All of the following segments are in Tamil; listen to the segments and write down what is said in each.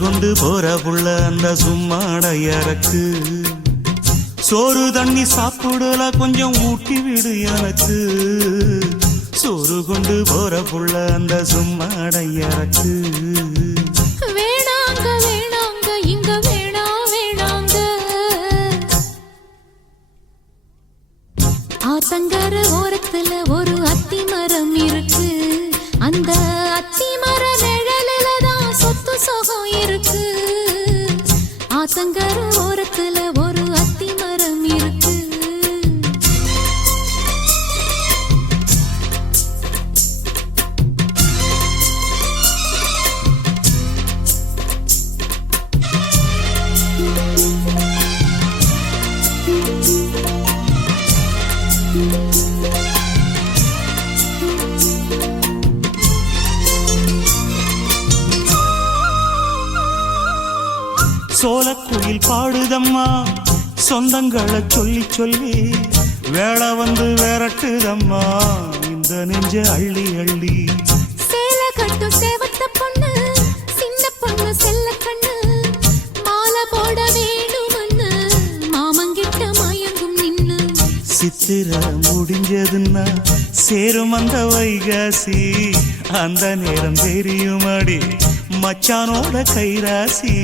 கொண்டு போற புள்ள அந்த சும்மாடையறக்கு சோறு தண்ணி சாப்பிடல கொஞ்சம் ஊட்டி விடு எனக்கு சோறு கொண்டு போற புள்ள அந்த சும்மாடையறக்கு வேணாங்க வேணாங்க இங்க வேணா வேணாங்க ஆத்தங்கர ஓரத்துல ஒரு அத்தி மரம் இருக்கு அந்த அத்தி மர நிழலில தான் சொத்து சுகம் இருக்கு ஆத்தங்கர ஓரத்துல ஒரு அத்தி மரம் இருக்கு சோலக்குயில் பாடுதம்மா சொந்தங்களை சொல்லி சொல்லி வேளை வந்து விரட்டுதம்மா இந்த நெஞ்ச அள்ளி அள்ளி சேலை கட்டும் சேவத்த பொண்ணு சின்ன பொண்ணு செல்ல கண்ணு மாலை போட வேணும்னு மாமங்கிட்ட மயங்கும் நின்னு சித்திர முடிஞ்சதுன்னா சேரும் அந்த வைகாசி அந்த நேரம் தெரியுமாடி மச்சானோட கைராசி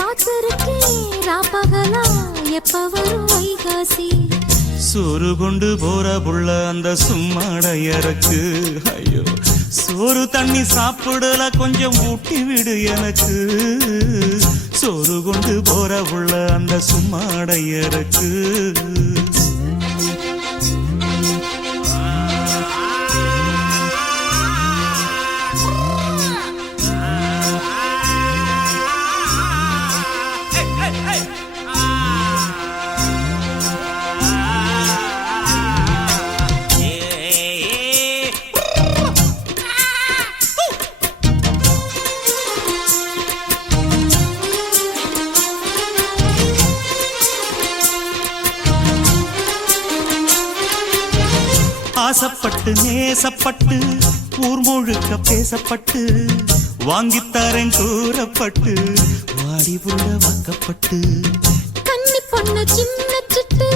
காத்திருக்கே ராப்பகலா எப்ப வரும் வைகாசி சோறு கொண்டு போற புள்ள அந்த சும்மாடையறக்கு ஐயோ சோறு தண்ணி சாப்பிடல கொஞ்சம் ஊட்டி விடு எனக்கு சோறு கொண்டு போற புள்ள அந்த சும்மாடையறக்கு ஆசப்பட்டு நேசப்பட்டு ஊர் முழுக்க பேசப்பட்டு வாங்கித்தாரன் கூறப்பட்டு வாடி புள்ள வாக்கப்பட்டு கன்னி பொண்ணு சின்ன சிட்டு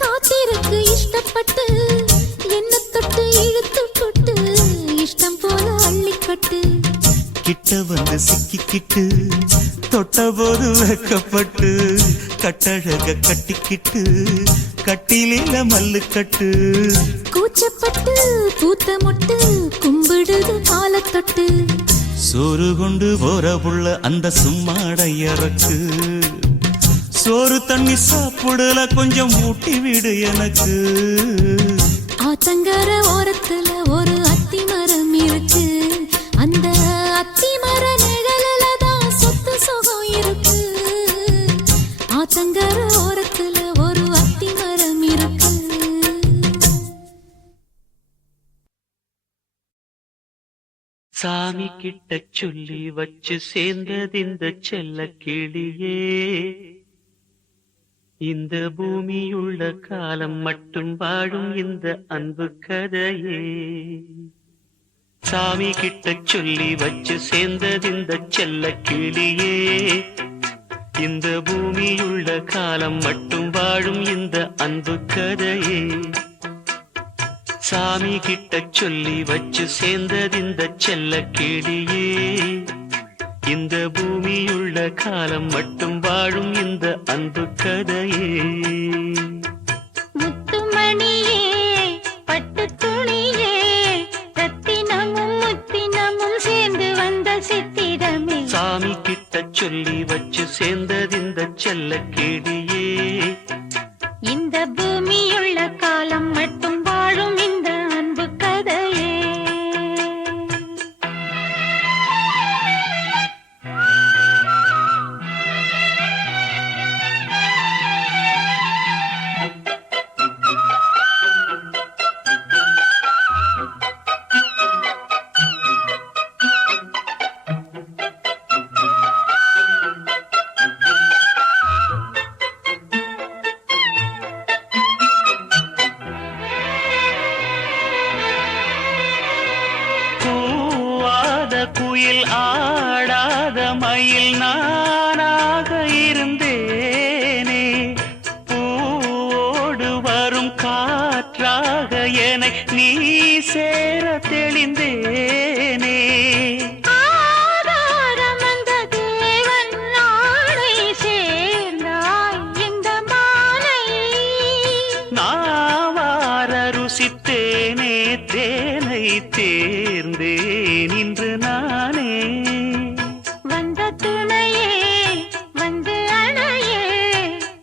காத்திருக்கு இஷ்டப்பட்டு என்ன தொட்டு இழுத்து போட்டு இஷ்டம் போல அள்ளிக்கட்டு கிட்ட வந்து சிக்கிக்கிட்டு தொட்ட போது வைக்கப்பட்டு கட்டழக கட்டிக்கிட்டு கட்டிலில மல்லு கட்டு கூச்சப்பட்டு பூத்த முட்டு கும்பிடுது காலத்தொட்டு சோறு கொண்டு போற புள்ள அந்த சும்மாடையறக்கு சோறு தண்ணி சாப்பிடல கொஞ்சம் ஊட்டி விடு எனக்கு ஆத்தங்கர ஓரத்துல ஒரு அத்தி மரம் இருக்கு அந்த அத்தி மர நிழலில தான் சொத்து சுகம் இருக்கு ஆத்தங்கர ஓரத்துல ஒரு அத்தி மரம் இருக்கு சாமி கிட்ட சொல்லி வச்சு சேர்ந்தது இந்த செல்ல கிளியே இந்த பூமியுள்ள காலம் மட்டும் வாழும் இந்த அன்பு கதையே சாமி கிட்ட சொல்லி வச்சு சேர்ந்தது இந்த செல்ல கிளியே இந்த பூமியுள்ள காலம் மட்டும் வாழும் இந்த அன்பு கதையே சாமி கிட்ட சொல்லி வச்சு சேர்ந்தது இந்த செல்ல கிளியே இந்த பூமியுள்ள காலம் மட்டும் வாழும் இந்த அன்பு கதையே முத்துமணியே பட்டு துணியே ரத்தினமும் முத்தினமும் சேர்ந்து வந்த சித்திரமே சாமி கிட்ட சொல்லி வச்சு சேர்ந்தது இந்த செல்ல கிளியே இந்த பூமியுள்ள காலம் மட்டும் வாழும் இந்த அன்பு கதையே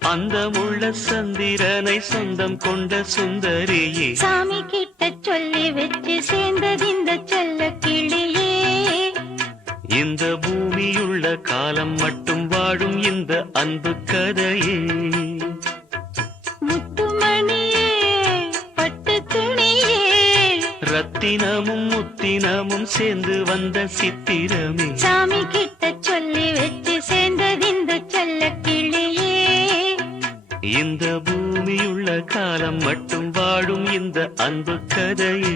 அந்த முள்ள சந்திரனை சொந்தம் கொண்ட சுந்தரியே சாமி கிட்ட சொல்லி வச்சு சேர்ந்தது இந்த செல்ல கிளியே இந்த பூமியுள்ள காலம் மட்டும் வாழும் இந்த அன்பு கதையே முத்துமணியே பட்டு துணியே ரத்தினமும் முத்தினமும் சேர்ந்து வந்த சித்திரமே சாமி கிட்ட சொல்லி வச்சு சேர்ந்தது இந்த செல்ல கிளியே இந்த பூமியுள்ள காலம் மட்டும் வாழும் இந்த அன்பு கதையே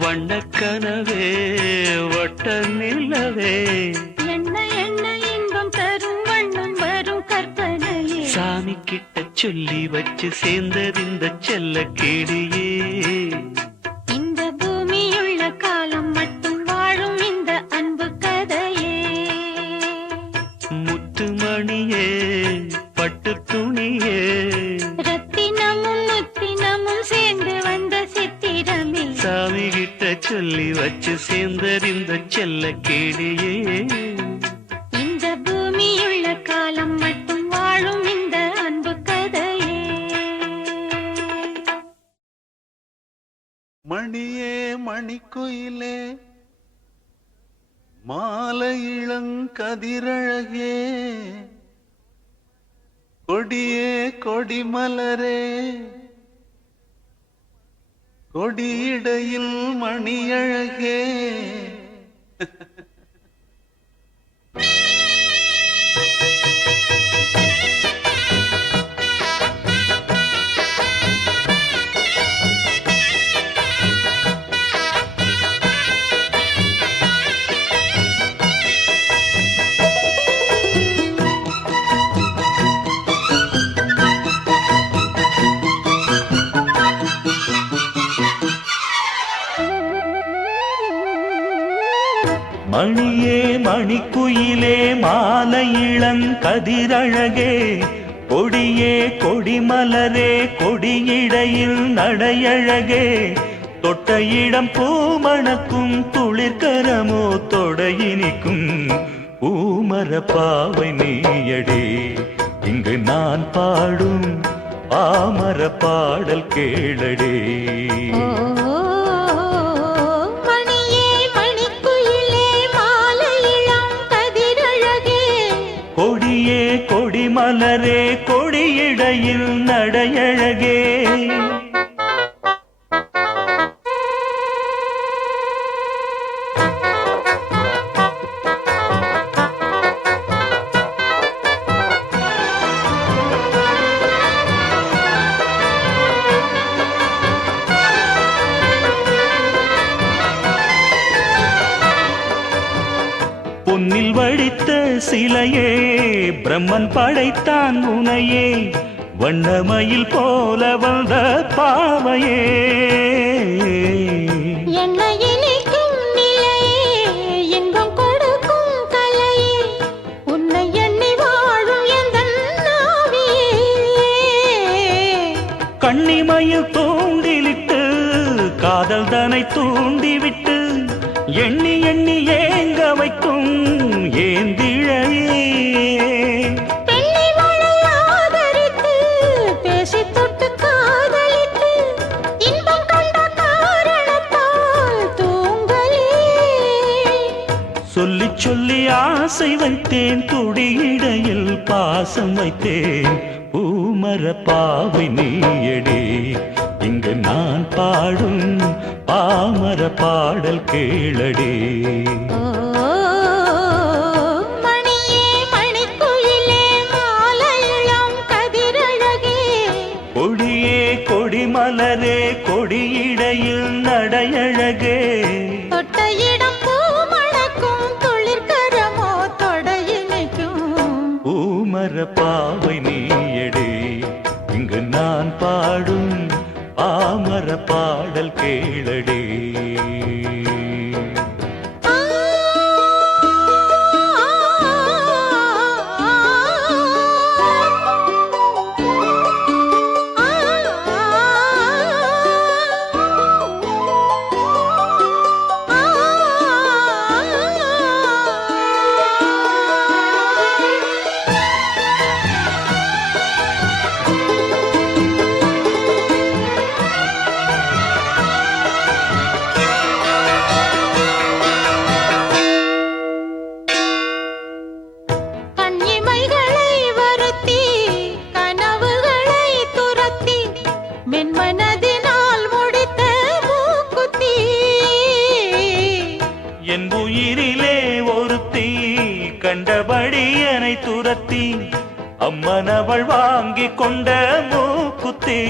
வண்ணக்கனவே வட்ட நிலவே என்ன என்ன இன்பம் தரும் வண்ணம் வரும் கற்பனையே சாமி கிட்ட சொல்லி வச்சு சேர்ந்தது இந்த செல்ல கிளியே இந்த பூமியுள்ள காலம் மட்டும் வாழும் இந்த அன்பு கதையே முத்துமணியே பட்டு துணியே ரத்தினமும் முத்தினமும் சேர்ந்து வந்த சித்திரமே சாமி கிட்ட சொல்லி வச்சு சேர்ந்தது இந்த செல்ல கிளியே இந்த பூமியுள்ள காலம் மட்டும் வாழும் இந்த அன்பு கதையே மணியே மணிக்குயிலே மாலை இளங்கதிரழகே கொடியே கொடிமலரே கொடியிடையில் மணியழகே மணியே மணிக்குயிலே மாலை இளங்கதிரழகே கொடியே கொடிமலரே கொடியிடையில் நடையழகே தொட்ட இடம் பூமணக்கும் துளிர்கரமோ தொடையினிக்கும் பூமர பாவை நீயடே இங்கு நான் பாடும் பாமர பாடல் கேளடே கொடியே கொடிமலரே கொடியிடையில் நடையழகே பொன்னில் வடித்த சிலையே பிரம்மன் படைத்தான் உனையே வண்ணமயில் போல வந்த பாவையே என்ன இனிக்கும் நிலையே இன்பம் கொடுக்கும் கலையே உன்னை எண்ணி வாழும் எந்தன் நாவியே கண்ணிமயில் தூண்டிலிட்டு காதல் தனை தூண்டிவிட்டு எண்ணி எண்ணி ஏங்க வைக்கும் ஏந்திழையே பெண்ணை மழை ஆதரித்து பேசி தொட்டு காதலித்து இன்பம் கண்ட சொல்லி சொல்லி ஆசை வைத்தேன், துடியிடையில் பாசம் வைத்தேன். பூமர பாவை நீயடி, இங்கு நான் பாடும் பாமர பாடல் கேளடி. கொடியே கொடிமலரே கொடியிடையில் நடையழகே, தொட்டையிடம் பூமணக்கும் துளிர்கரமோ தொடையினைக்கும். பூமர பாவை நீயடி, இங்கு நான் பாடும் பாமர பாடல் கேளடி. என் உயிரிலே ஒருத்தி கண்டபடி என்னை துரத்தி, அம்மனவள் வாங்கி கொண்ட மூக்குத்தி.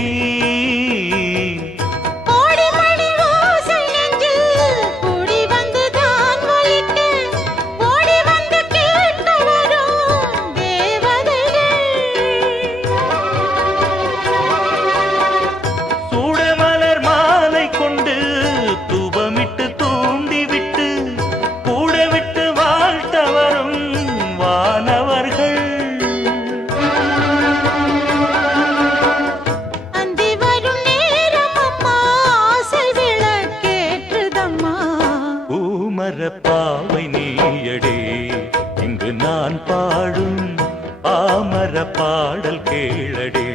சூடமலர் மாலை கொண்டு தூபமிட்டு தூண்டிவிட்டு கூட விட்டு வாழ்த்த வரும் வானவர்கள். அந்தி வரும் நேரம் அம்மா ஆசை விளக்கேற்றுதம்மா. பூமர பாவை நீயடி, இங்கு நான் பாடும் பாமர பாடல் கேளடி.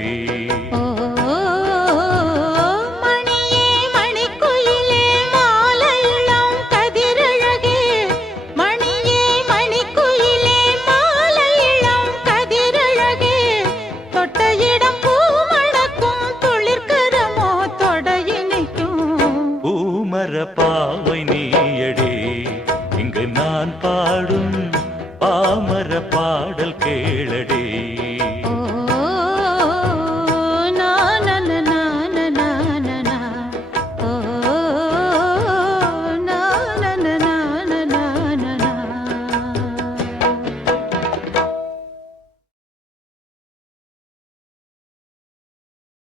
பாவை நீயடி, இங்கு நான் பாடும் பாமர பாடல் கேளடி.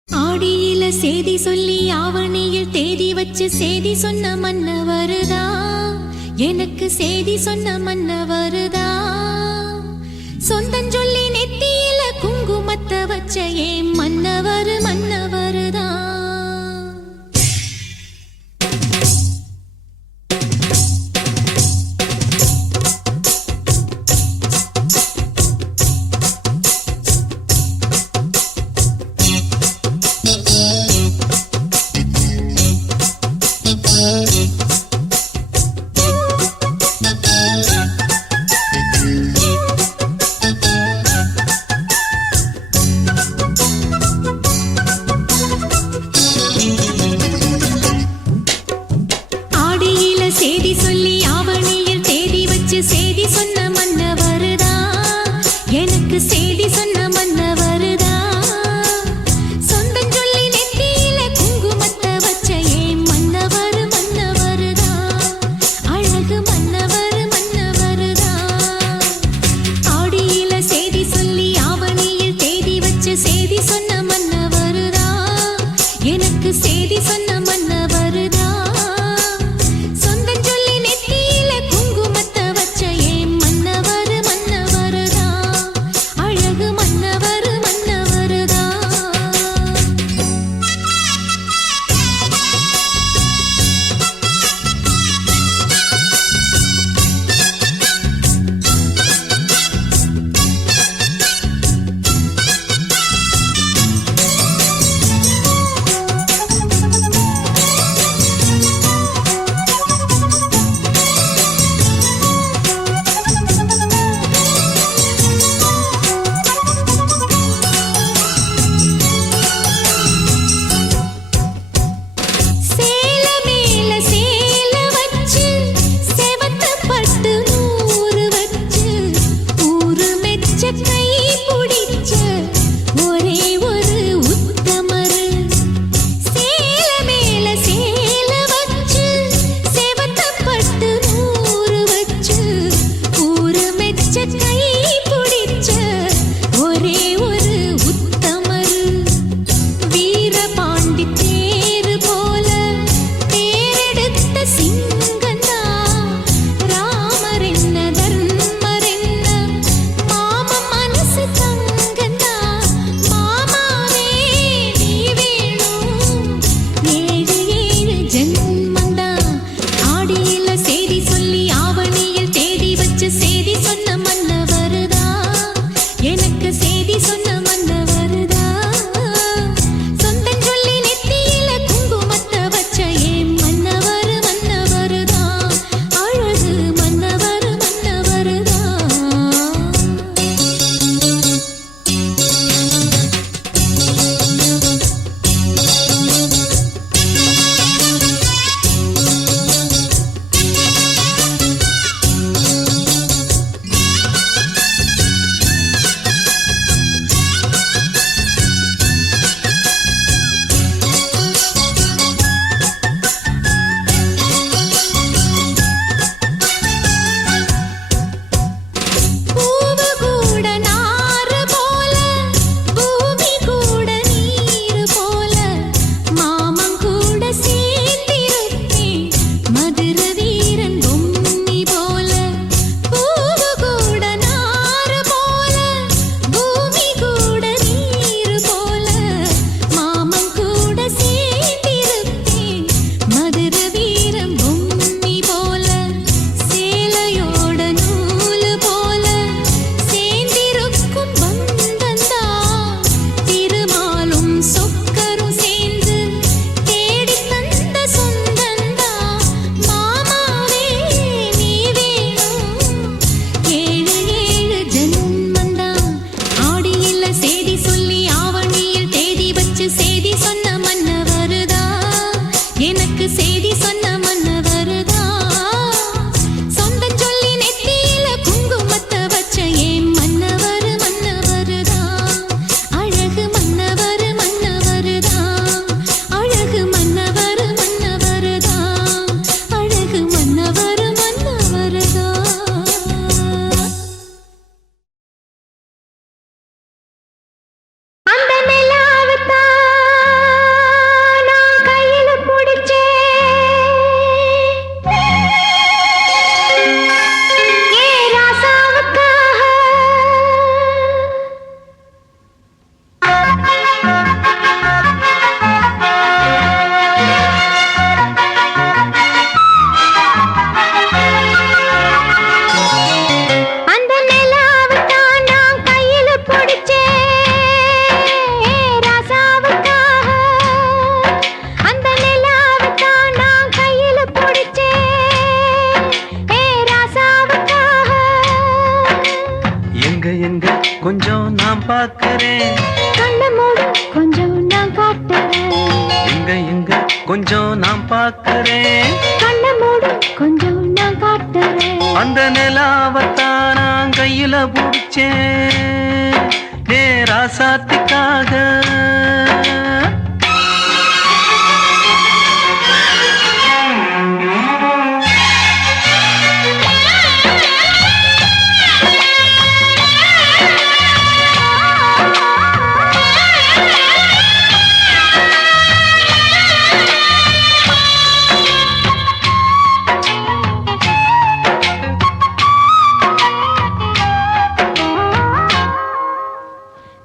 ஆடியில சேதி சொல்லி ஆவணியில் தேதி வச்சு சேதி சொன்ன மன்ன வருதா, எனக்கு சேதி சொன்ன மன்ன வருதா. சொந்தம் சொல்லி நெத்தியில குங்குமத்தை வச்ச ஏன் மன்னவர் மன்னவருதா. சேதி சொன்ன மன்னவருதா சொந்தம் சொல்லி நெத்தியில குங்குமத்தை வச்ச ஏன் மன்னவர் மன்னவருதா அழகு மன்னவர் மன்னவருதா அழகு மன்னவர் மன்னவருதா அழகு மன்னவர் மன்னவருதா அந்த நிலாவுதா நான் கையில புடிச்சேன் ஏ ராசாவுக்காக அந்த நிலாவுதா நான் கையில புடிச்சேன் ஏ ராசாவுக்காக அந்த நிலாவுதா நான் கையில புடிச்சேன் ஏ ராசாவுக்காக எங்க எங்க கொஞ்சம் நான் பார்க்கிறேன், கண்ண மூடு கொஞ்சம் நான் காட்டுறேன் எங்க எங்க கொஞ்சம் நான் பார்க்கிறேன். கண்ண மூடு கொஞ்சம் நான் காட்டுறேன் அந்த நிலாவத்தான் நான் கையில பிடிச்சேன் ஏ ராசாத்திக்காக.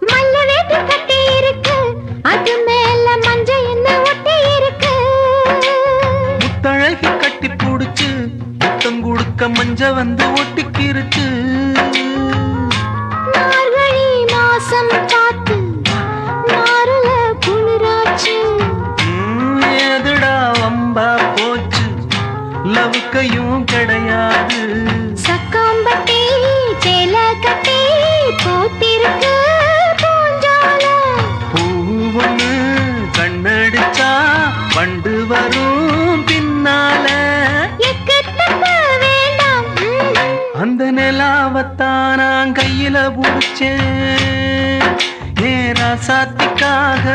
மல்ல வேட்டி கட்டி இருக்கு அது மேல மஞ்சள் என்ன ஒட்டி இருக்கு முத்தழகி கட்டி புடிச்சு முத்தம் கொடுக்க மஞ்ச வந்து ஒட்டிக்கிருச்சு. மார்கழி மாசம் காத்து நாருல குளிராச்சு எதுடா வம்பா போச்சு லவுக்கையும் கிடையாது. சக்காம்பட்டி சேல கட்டி போத்திருக்கு பூஞ்சால பூவொன்னு கண்ணடிச்சா வண்டு வரும் பின்னால. எக்கத்தட்ட வேண்டாம் அந்த நிலாவத்தான் நான் கையில புடிச்சேன் ஏ ராசாத்திக்காக.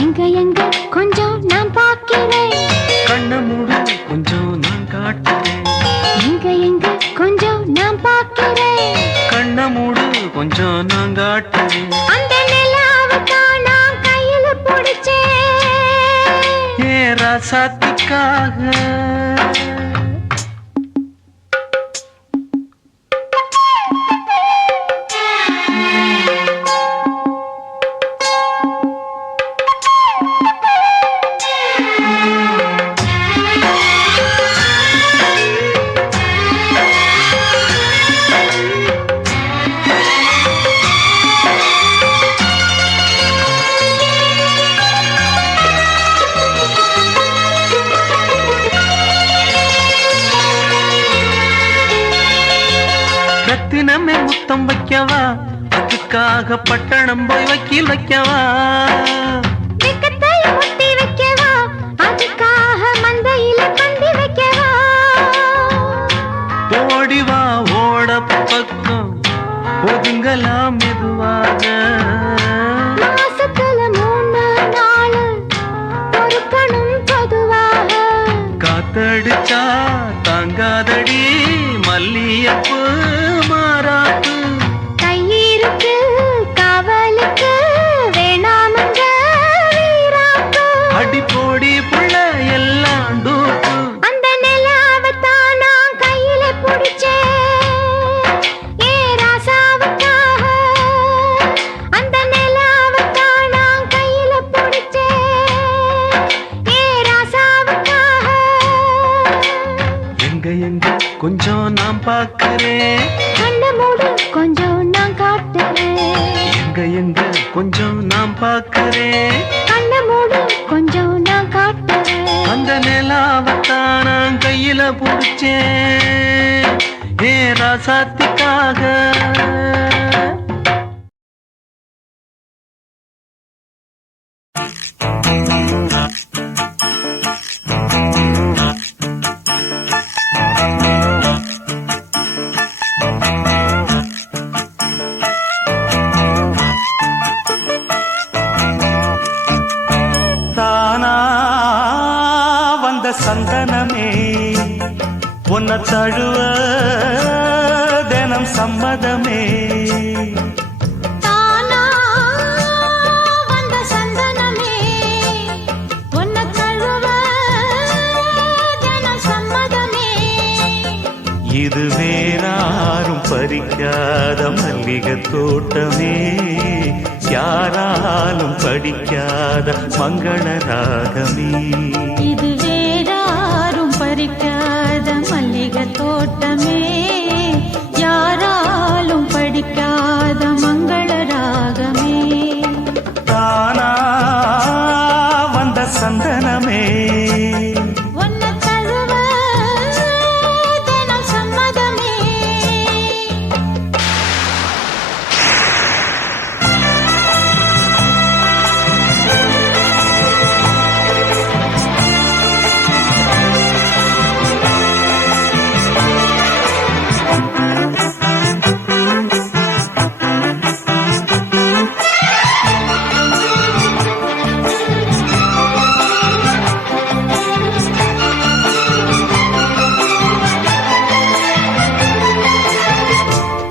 எங்க எங்க கொஞ்சம் நான் பார்க்கிறேன் கண்ண மூடு கொஞ்சம் நான் காட்டுறேன், எங்க எங்க கொஞ்சம் நான் பார்க்கிறேன் கண்ண மூடு கொஞ்சம் நான் காட்டுறேன். அந்த நிலாவுதான் நான் கையில புடிச்சேன் ஏ ராசாத்திக்காக. ரத்தினமே முத்தம் வைக்கவா, அதுக்காக பட்டணம் போய் வக்கீல் வைக்கவா. வெக்கத்தை முத்தி வைக்கவா அதுக்காக மந்தையில பந்தி வைக்கவா ஓடிவா ஓட பக்கம் ஒதுங்கலாம் மெதுவாக. மாசத்துல 3 நாள் பொறுக்கணும் பொதுவாக காத்தடிச்சா தாங்காதடி மல்லியப்பு மாறாப்பு. கையிருக்கு காவலுக்கு வேணாமங்க வீராப்பு அடி போடி புள்ள எல்லாம் டூப்பு. அந்த நிலாவத்தான் நான் கையில புடிச்சேன் ஏ ராசாவுக்காக அந்த நிலாவத்தான் நான் கையில புடிச்சேன் ஏ ராசாவுக்காக எங்க எங்க கொஞ்சம் நான் பார்க்கிறேன், கண்ண மூடு கொஞ்சம் நான் காட்டுறேன் எங்க எங்க கொஞ்சம் நான் பார்க்கிறேன். கண்ண மூடு கொஞ்சம் நான் காட்டுறேன் அந்த நிலாவத்தான் நான் கையில புடிச்சேன் ஏ ராசாத்திக்காக. வந்த சந்தனமே உன்னை தழுவ தினம் சம்மதமே. தானா வந்த சந்தனமே உன்னை தழுவ தினம் சம்மதமே. இது வேறாரும் பறிக்காத மல்லிகை தோட்டமே, யாராலும் படிக்காத மங்கள ராகமே. இது வேறாரும் பறிக்காத மல்லிகை தோட்டமே, யாராலும் படிக்காத மங்கள ராகமே. தானா வந்த சந்தனமே உன்னை தழுவ தினம் சம்மதமே.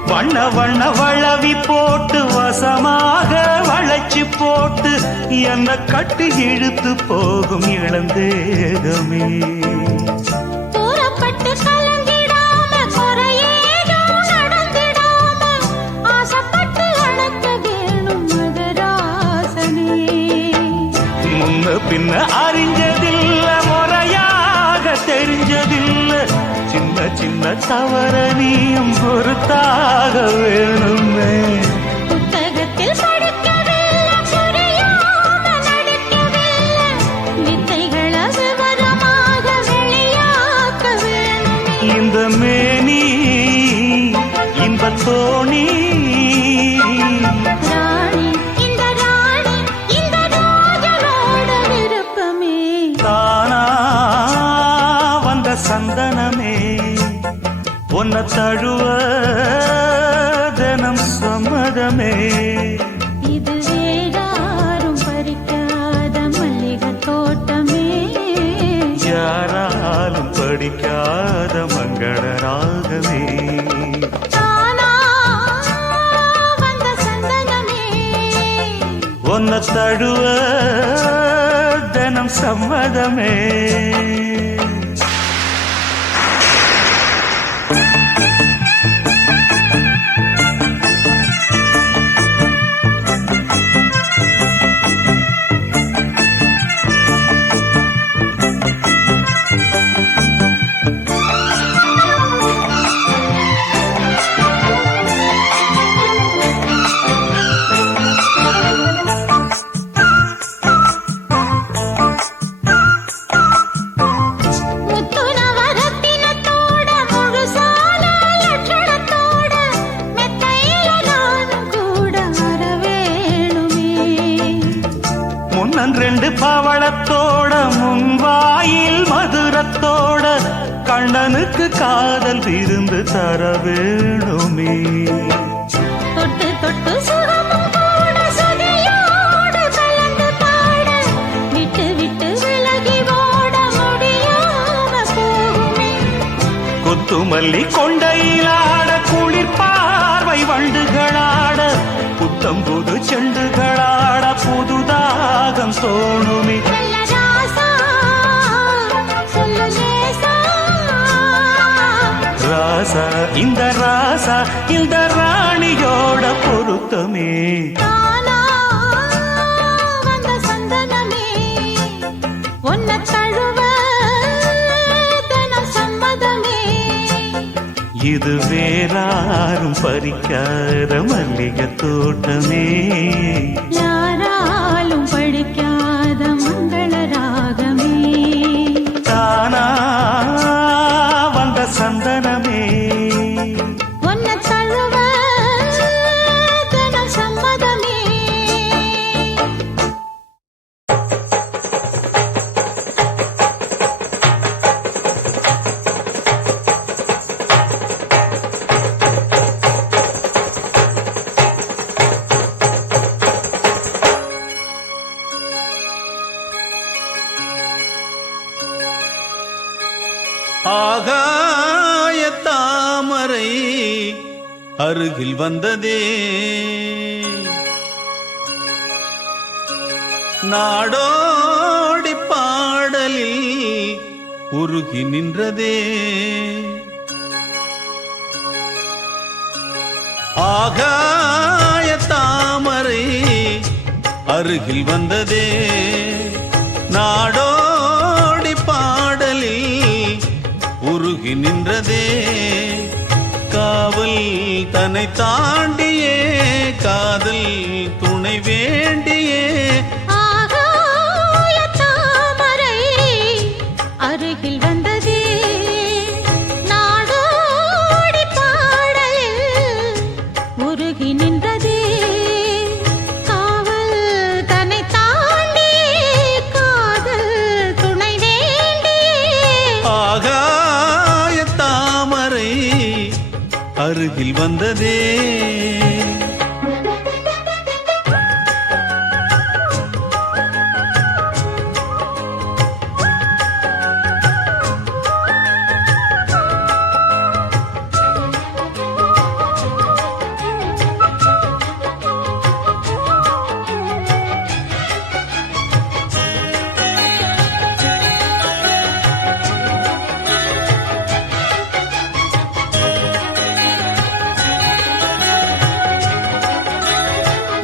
வண்ண வண்ண வளவி போட்டு வசமாக வளைச்சு போட்டு என்ன கட்டி இழுத்து போகும் இளந்தேகமே. தூரப்பட்டு கலங்கிடாம குறையேதும் நடந்திடாம ஆசைப்பட்டு அழைக்க வேணும் மகராசனே. முன்ன பின்ன அறிஞ்சதில்ல, முறையாக தெரிஞ்சதில்ல, சின்ன சின்ன தவற நீயும் பொறுத்தாக வேணுமே. புத்தகத்தில் படிக்கவில்லை, புரியாம நடிக்கவில்லை, வித்தைகளை விவரமாக வெளியாக்க வேணுமே. இந்த மேனி இன்பத் தோணி, ராணி இந்த ராணி இந்த ராஜனோட விருப்பமே. தானா வந்த சந்தனமே உன்னை தழுவ தினம் சம்மதமே. இது வேறாரும் பறிக்காத மல்லிகை தோட்டமே, யாராலும் படிக்காத மங்கள ராகமே. தானா வந்த சந்தனமே உன்னை தழுவ தினம் சம்மதமே. முத்துனவரத்தினத்தோட முழுசான லட்சணத்தோட மெத்தையில நானும் கூட வர வேணுமே. முன்னன் ரெண்டு பவளத்தோட முன்வாயில் மதுரத்தோட கண்ணனுக்கு காதல் விருந்து தர வேணுமே. தொட்டு தொட்டு சுகமும் கூட சுதியோடு கலந்து பாட, விட்டு விட்டு விலகி ஓட முடியாம போகுமே. கொத்துமல்லி கொண்டையிலாட குளிர் பார்வை வண்டுகளாட, புத்தம்புது செண்டுகளாட புதுதாகம் தோணுமே. நல்ல ராசா சொல்லு லேசா, ராசா இந்த ராசா இந்த ராணியோட பொருத்தமே. தானா வந்த சந்தனமே உன்னை தழுவ தினம் சம்மதமே. இது வேறாரும் பறிக்காத மல்லிகை தோட்டமே, யாராலும் படிக்காத மங்கள ராகமே. தானா வந்த சந்தனமே உன்னை தழுவ தினம் சம்மதமே. ஆகாய தாமரை அருகில் வந்ததே நாடோடி பாடலில் உருகி நின்றதே ஆகாய தாமரை அருகில் வந்ததே நாடோடி பாடலில் உருகி நின்றதே காவல் தன்னை தாண்டியே காதல் துணை வேண்டியே ஆகாய தாமரை அருகில் வந்ததே நாடோடி பாடலில் உருகி நின்றதே காவல் தன்னை தாண்டியே காதல் துணை வேண்டியே ஆகாய தாமரை அருகில் வந்ததே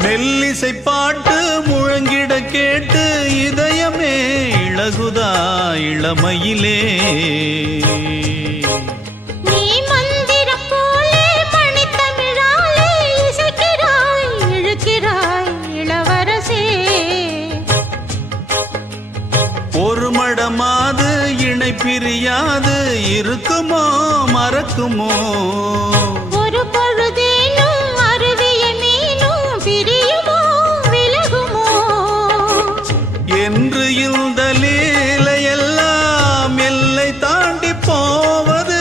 மெல்லிசை பாட்டு முழங்கிட கேட்டு இதயமே இளகுதா இளமையிலே நீ மந்திரம் போலே மணித்தமிழாலே இசைக்கிறாய் இழுக்கிறாய் இளவரசே ஒரு மடமாது இணை பிரியாது இருக்குமோ மறக்குமோ ஒரு பொழுதேனும் அருவிய மீனும் பிரியுமோ விலகுமோ என்று இந்த லீலையெல்லாம் எல்லை தாண்டி போவது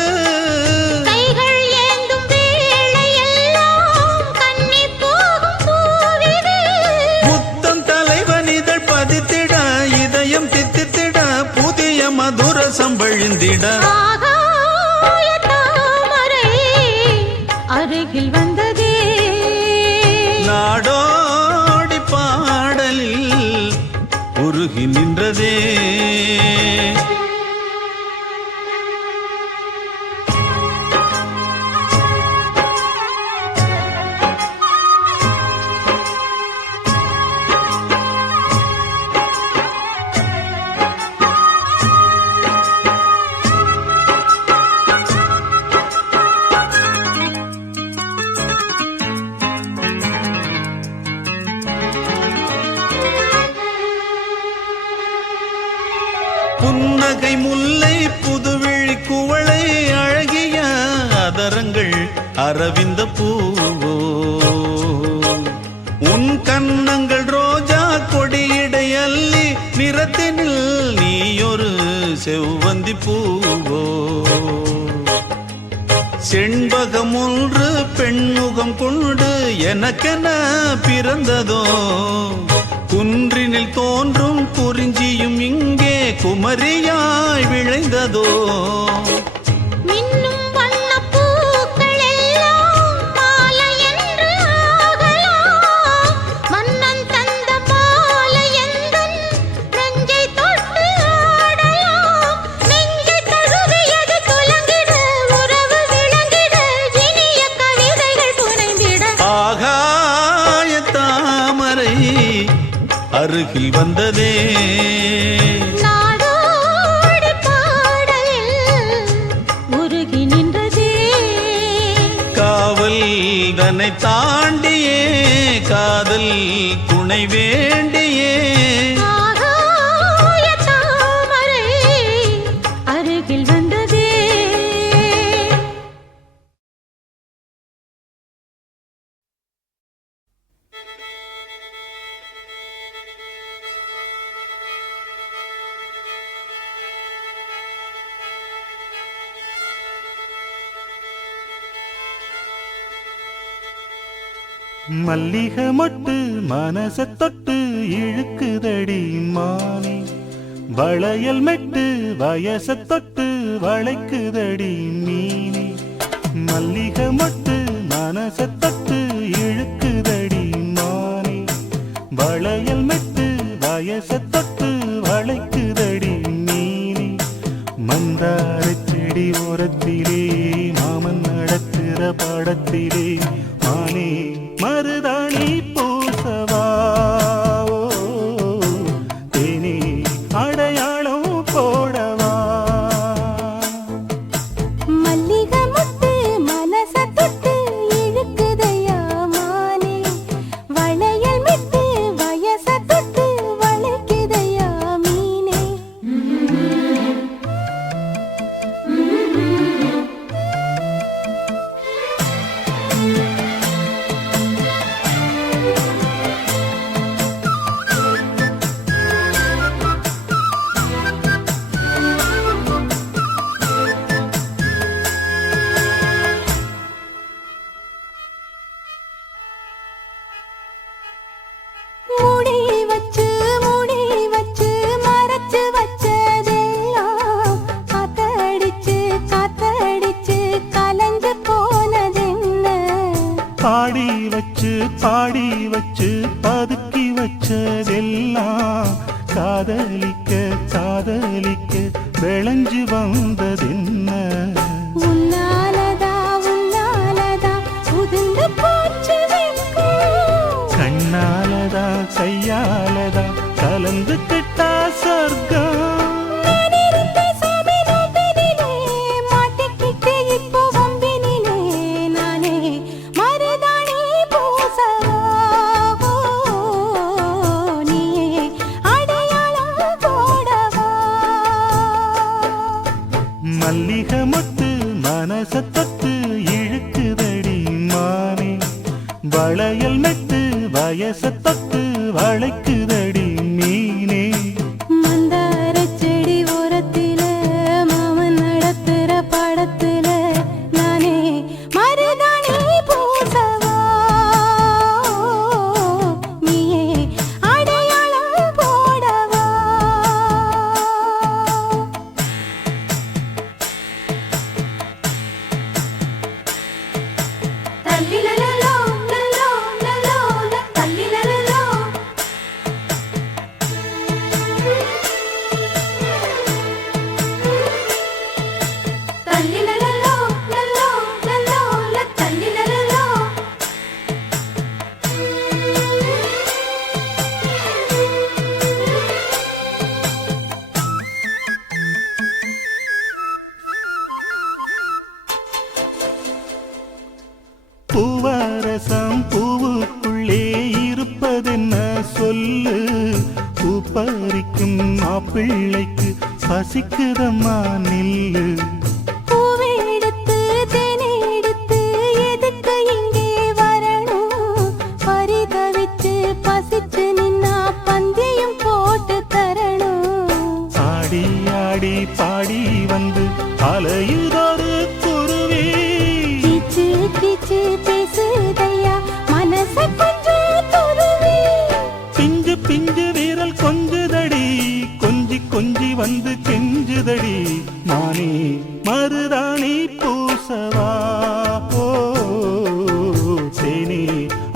கைகள் ஏந்தும் வேளையெல்லாம் கண்ணி போகும் பூவிது முத்தம் தலைவனிதழ் பதித்திட இதயம் தித்தித்திட புதிய மதுரசம் வழிந்திட ஆகாய தாமரை அருகில் வந்ததே நாடோடி பாடலில் உருகி நின்றதே புன்னகை முல்லை புதுவிழி குவளை அழகிய அதரங்கள் அரவிந்த பூவோ உன் கன்னங்கள் ரோஜா கொடியிடை அள்ளி நிறத்தினில் நீயொரு செவ்வந்தி பூவோ செண்பகம் ஒன்று பெண்முகம் கொண்டு எனக்கென பிறந்ததோ குன்றினில் தோன்றும் குறிஞ்சியும் இங்கே குமரியாய் விளைந்ததோ மின்னும் வண்ணப் பூக்கள் எல்லாம் மாலை என்று ஆகலாம் மன்னன் தந்த மாலை எந்தன் நெஞ்சை தொட்டு ஆடலாம் நெஞ்சை தழுவியது துலங்கிட உறவு விளங்கிட இனிய கவிதைகள் புனைந்திட ஆகாய தாமரை அருகில் வந்ததே நாடோடி பாடலில் உருகி நின்றதே காவல் தன்னை தாண்டியே காதல் துணை வேண்டியே ஆகாய தாமரை அருகில் வந்ததே மல்லிகை மொட்டு மனச தொட்டு இழுக்குதடி மானே வளையல் மெட்டு வயச தொட்டு வளைக்குதடி மீனே மல்லிகை மொட்டு மனச தொட்டு இழுக்குதடி மானே வளையல் மெட்டு வயச தொட்டு வளைக்குதடி மீனே மந்தார செடி ஓரத்திலே மாமன் நடத்துற படத்திலே மானே மருதாணி பூசவா தேனே அடையாளம் போடவா மல்லிகை மொட்டு மனச தொட்டு இழுக்குதையா மானே வளையல் மெட்டு வயச தொட்டு வளைக்குதையா மீனே மூடி வச்சு மறைச்சு வச்சதெல்லாம் காத்தடிச்சு கலஞ்சு போனதென்ன பாடி வச்சு பதுக்கி வச்சதெல்லாம் காதலிக்க விளைஞ்சு வந்ததென்ன உன்னாலதா உதிர்ந்து போச்சு வெட்கம் கண்ணாலதா கையாலதா கலந்து கிட்டா சொர்க்கம் நான் இருந்த சாமி நோம்பினிலே மாட்டிக்கிட்டு இப்போ வம்பினிலே நானே மருதாணி பூசவா நீயே அடையாளம் போடவா மல்லிகை மொட்டு மனச தொட்டு இழுக்குதடி மானே வளையல் மெட்டு வயச தொட்டு வளைக்குதடி மீனே மந்தார செடி ஓரத்தில மாமன் நடத்துற படத்துல நானே மருதாணி பூசவா நீயே அடையாளம் போடவா தல்லிலலலோ லலோ லலோ தல்லிலலலோ தல்லிலலலோ லலோ லலோ தல்லிலலலோ பூவரசம் பூவுக்குள்ளே இருப்பதென்ன சொல்லு பூ பறிக்கும் மாப்பிள்ளைக்கு பசிக்குதம்மா நில்லு பூவெடுத்து தேனெடுத்து எதுக்கு இங்கே வரணும் பரிதவிச்சு பசிச்சு நின்னா பந்தியும் போட்டு தரணும் ஆடி ஆடி பாடி வந்து அலையுதொரு குருவி கீச்சு கீச்சு பேசுதையா மனச கொஞ்சம் துருவி பிஞ்சு பிஞ்சு வீரல் கொஞ்சுதடி கொஞ்சி வந்து கெஞ்சுதடி நானே மருதாணி பூசவா ஓ தேனே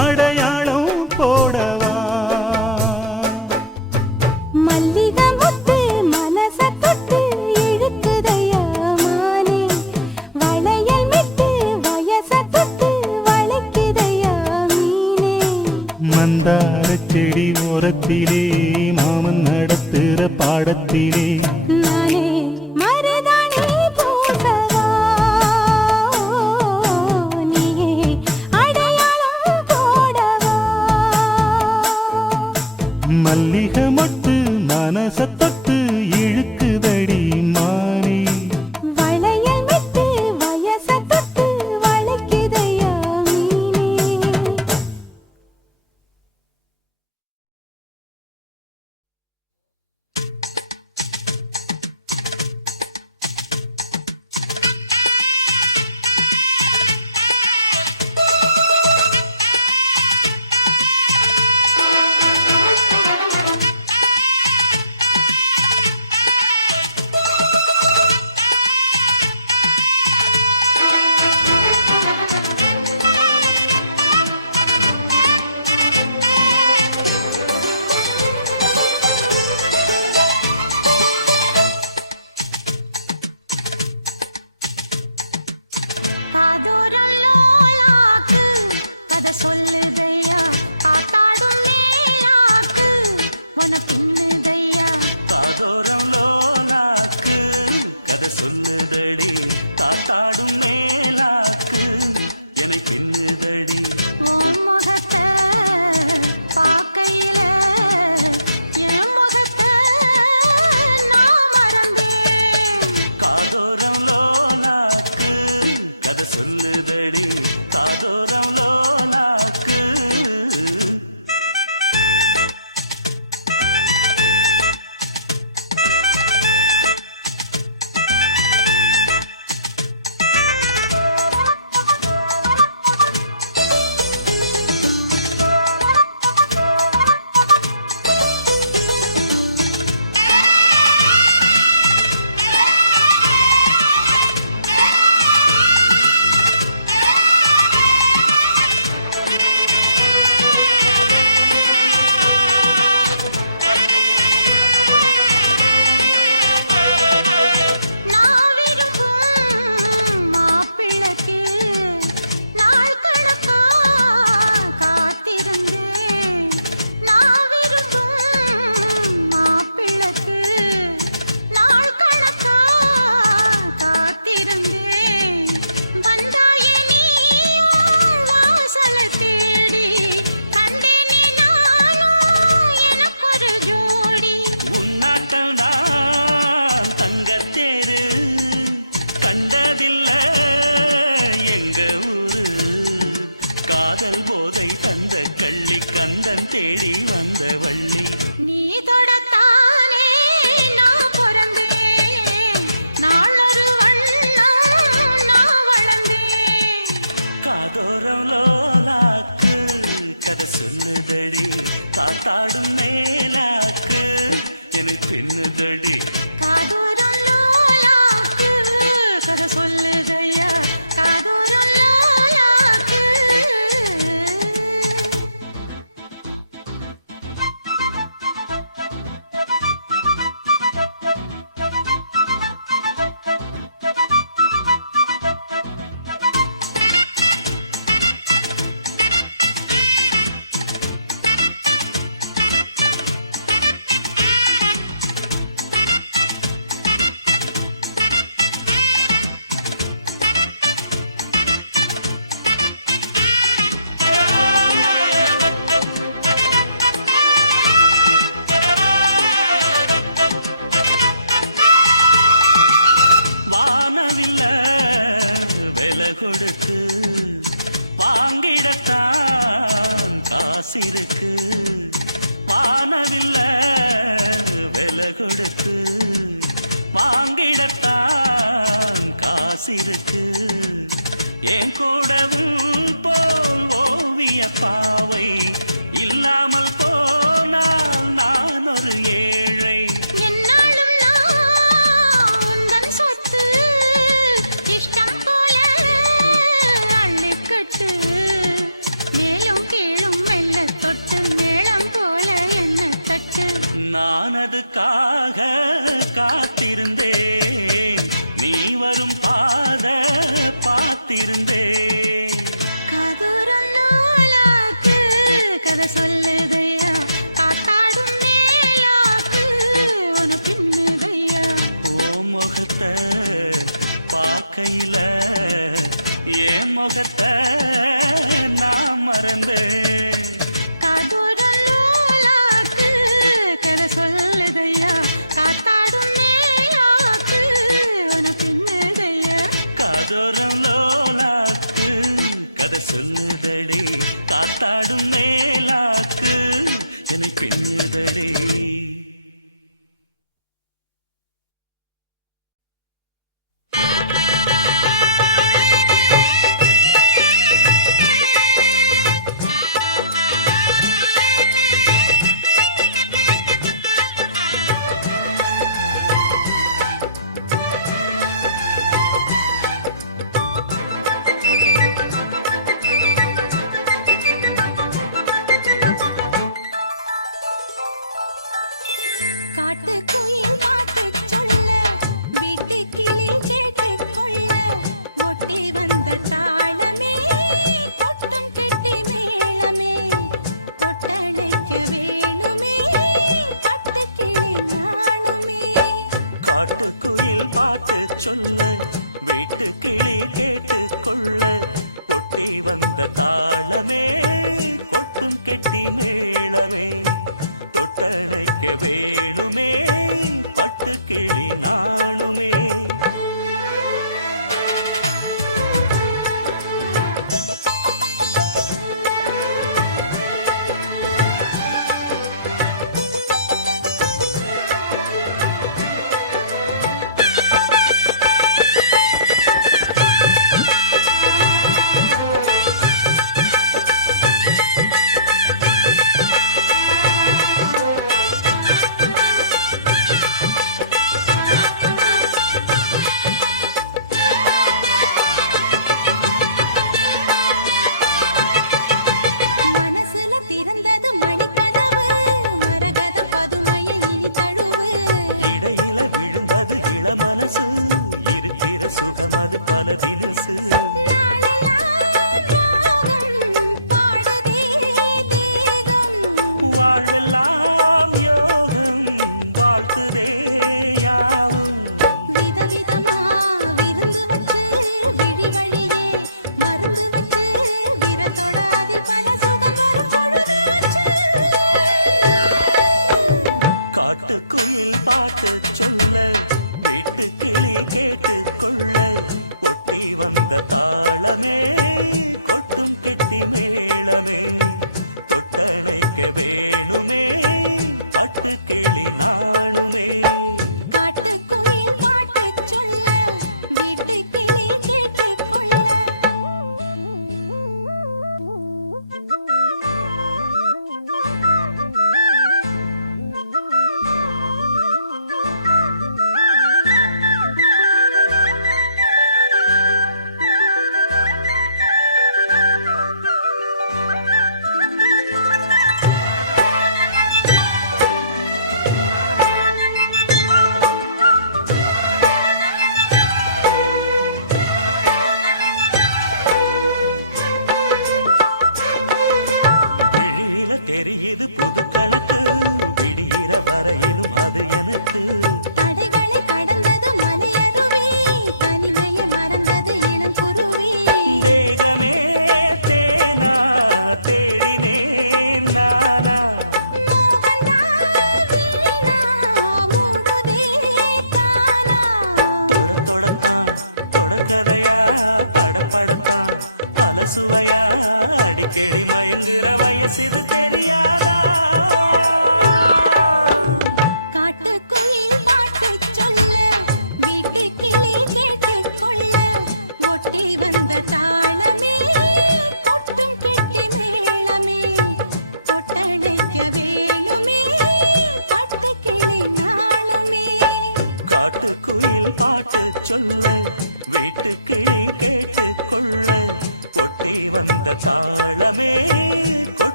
அடையாளம் போடவா மல்லிகை மொட்டு மனச தொட்டு இழுக்குதையா மானே வளையல் மெட்டு வயச தொட்டு வளைக்குதையா மீனே மந்தார செடி ஓரத்திலே மாமன் நடத்துற பாடத்திலே நானே மருதாணி பூசவா நீயே அடையாளம் போடவா மல்லிகை மொட்டு மனச தொட்டு இழுக்குதடி மானே வளையல் மெட்டு வயச தொட்டு வளைக்குதையா மீனே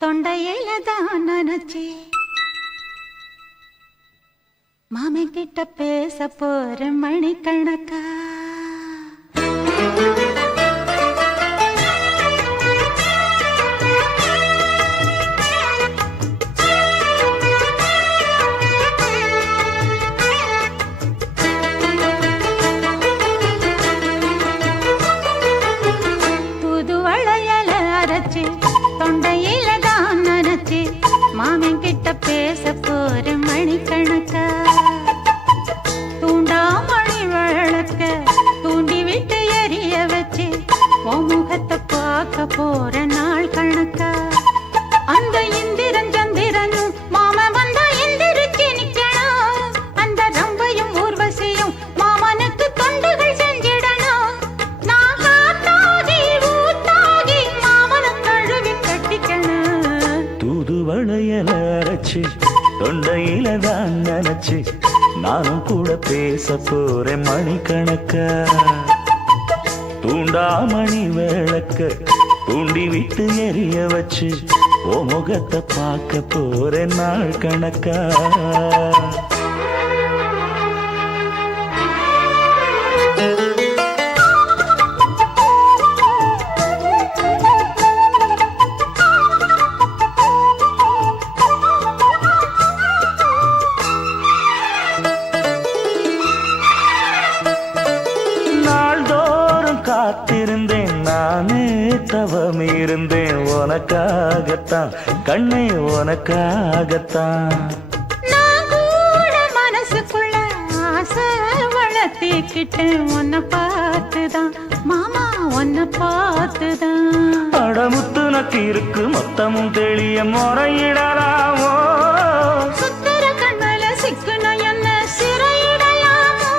தொண்டையில தான் நினைச்சி மாமன் கிட்ட பேச போற மணிக்கணக்கா புது வளையல அரைச்சு தொண்டையில தான் நினைச்சு மாமன் கிட்ட பேச போற மணிக்கணக்கா தூண்டாமணி விளக்க தூண்டி விட்டு எரிய வச்சு உன் முகத்தை பார்க்க போற நாள் கணக்கா அந்த இந்திரன் சந்திரனும் மாம வந்தா எந்திரிச்சு நிக்கணும் அந்த ரம்பையும் ஊர்வசியும் மாமனுக்கு தொண்டுகள் செஞ்சிடணும் நான் காத்தாகி ஊத்தாகி மாமனை கழுவி கட்டிக்கணும் தூது வளையல அரைச்சு தொண்டையில தான் நினைச்சு நானும் கூட பேச போறேன் மணிக்கணக்கா தூண்டாமணி விளக்க தூண்டி விட்டு எரிய வச்சு ஓ முகத்தை பார்க்க போறேன் நாள் கணக்கா நாள்தோறும் காத்திருந்தேன் நானே தவம் இருந்தேன் உனக்காகத்தான் கண்ணே உனக்காகத்தான் நான் கூட மனசுக்குள்ள ஆசை வளர்த்திக்கிட்டேன் உன்னை பார்த்துதான் மாமா உன்னை பார்த்துதான் அடமுத்து நக்கு இருக்கு மொத்தமும் தெளிய முறையிடலாமோ சுத்தர கண்மல சிக்குன என்ன சிறையிடலாமோ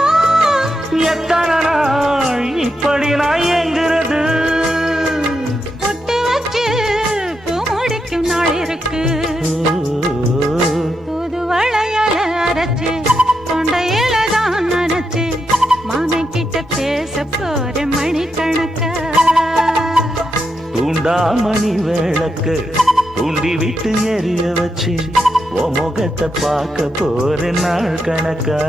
எத்தனை நாள் இப்படி நான் எங்கிறது பொட்டு வச்சு பூ முடிக்கும் நாள் இருக்கு புது வளையல அரைச்சு தொண்டையில தான் நினைச்சு மாமன் கிட்ட பேச போற மணிக்கணக்கா தூண்டாமணி விளக்கு தூண்டி விட்டு எரிய வச்சு ஓ முகத்தை பார்க்க போற நாள் கணக்கா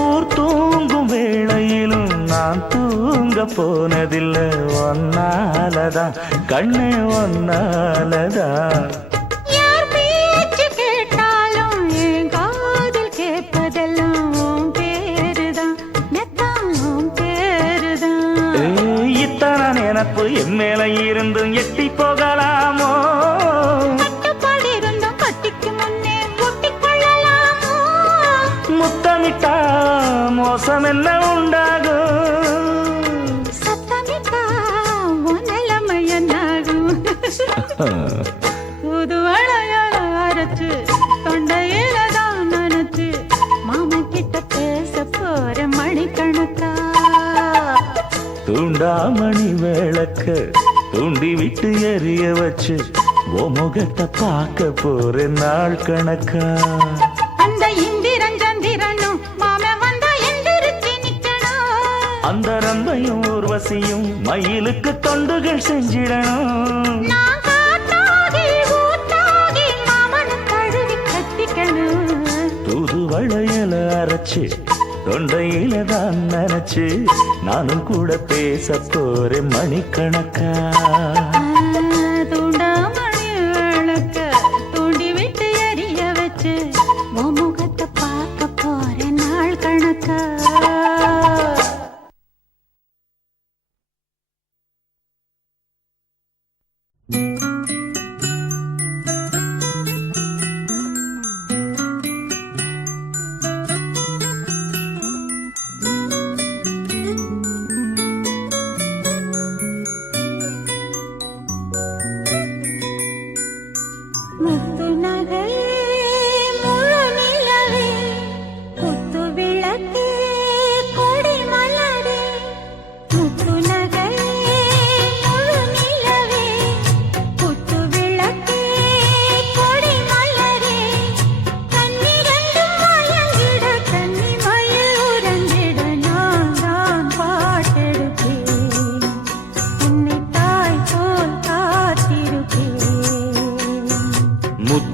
ஊர் தூங்கும் வேளையிலும் நான் தூங்க போனதில்லை ஒன்னாலதான் கண்ணே ஒன்னாலதான் யார் பேச்சு கேட்டாலும் என் காதில் கேட்பதெல்லாம் உன் பேருதான் மெத்தான் உன் பேருதான் இத்தனை நினப்பு என் மேல இருந்தும் எட்டி போகலாமோ கட்டுப்பாடு இருந்தும் கட்டிக்கு முன்னே ஒட்டிக் கொள்ளலாமோ முத்தமிட்டா மோசம் என்ன உண்டாகும் சத்தமிட்டா உன் நிலைமை என்னாகும் புது வளையல அரைச்சு தொண்டையில தான் நினைச்சு மாமன் கிட்ட பேச போற மணிக்கணக்கா தூண்டாமணி விளக்க தூண்டி விட்டு எரிய வச்சு ஓ முகத்தை பார்க்க போற நாள் கணக்கா அந்த இந்திரன் சந்திரனும் மாமன் வந்தா எந்திரிச்சு நிக்கணும் அந்த ரம்பையும் ஊர்வசியும் மயிலுக்கு தொண்டுகள் செஞ்சிடணும் நான் காத்தாகி ஊத்தாகி மாமனை கழுவி கட்டிக்கணும் தூது வளையல அரைச்சு தொண்டையில தான் நினைச்சு நானும் கூட பேச போறேன் மணிக்கணக்கா தூண்டாமணி விளக்க தூண்டி விட்டு எரிய வச்சு உன் முகத்தை பார்க்க போற நாள் கணக்கா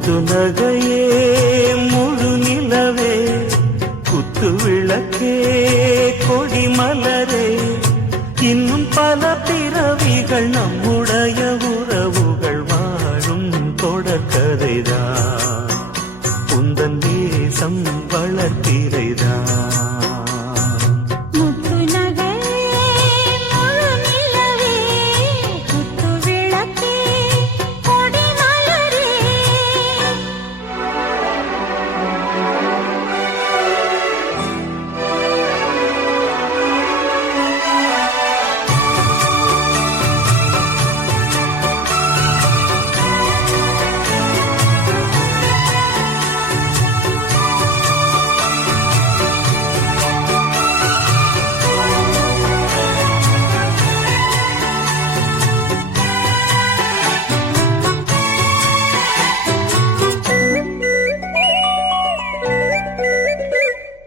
முத்து நகையே முழு நிலவே குத்து விளக்கே கொடி மலரே இன்னும் பல பிறவிகள் நம்முடைய உறவுகள் வாழும் தொடர்கதைதான் உந்தன் தேசம் வளர்த்திரைதான் முத்து நகை முழு நிலவே குத்து விளக்கே கொடி மலரே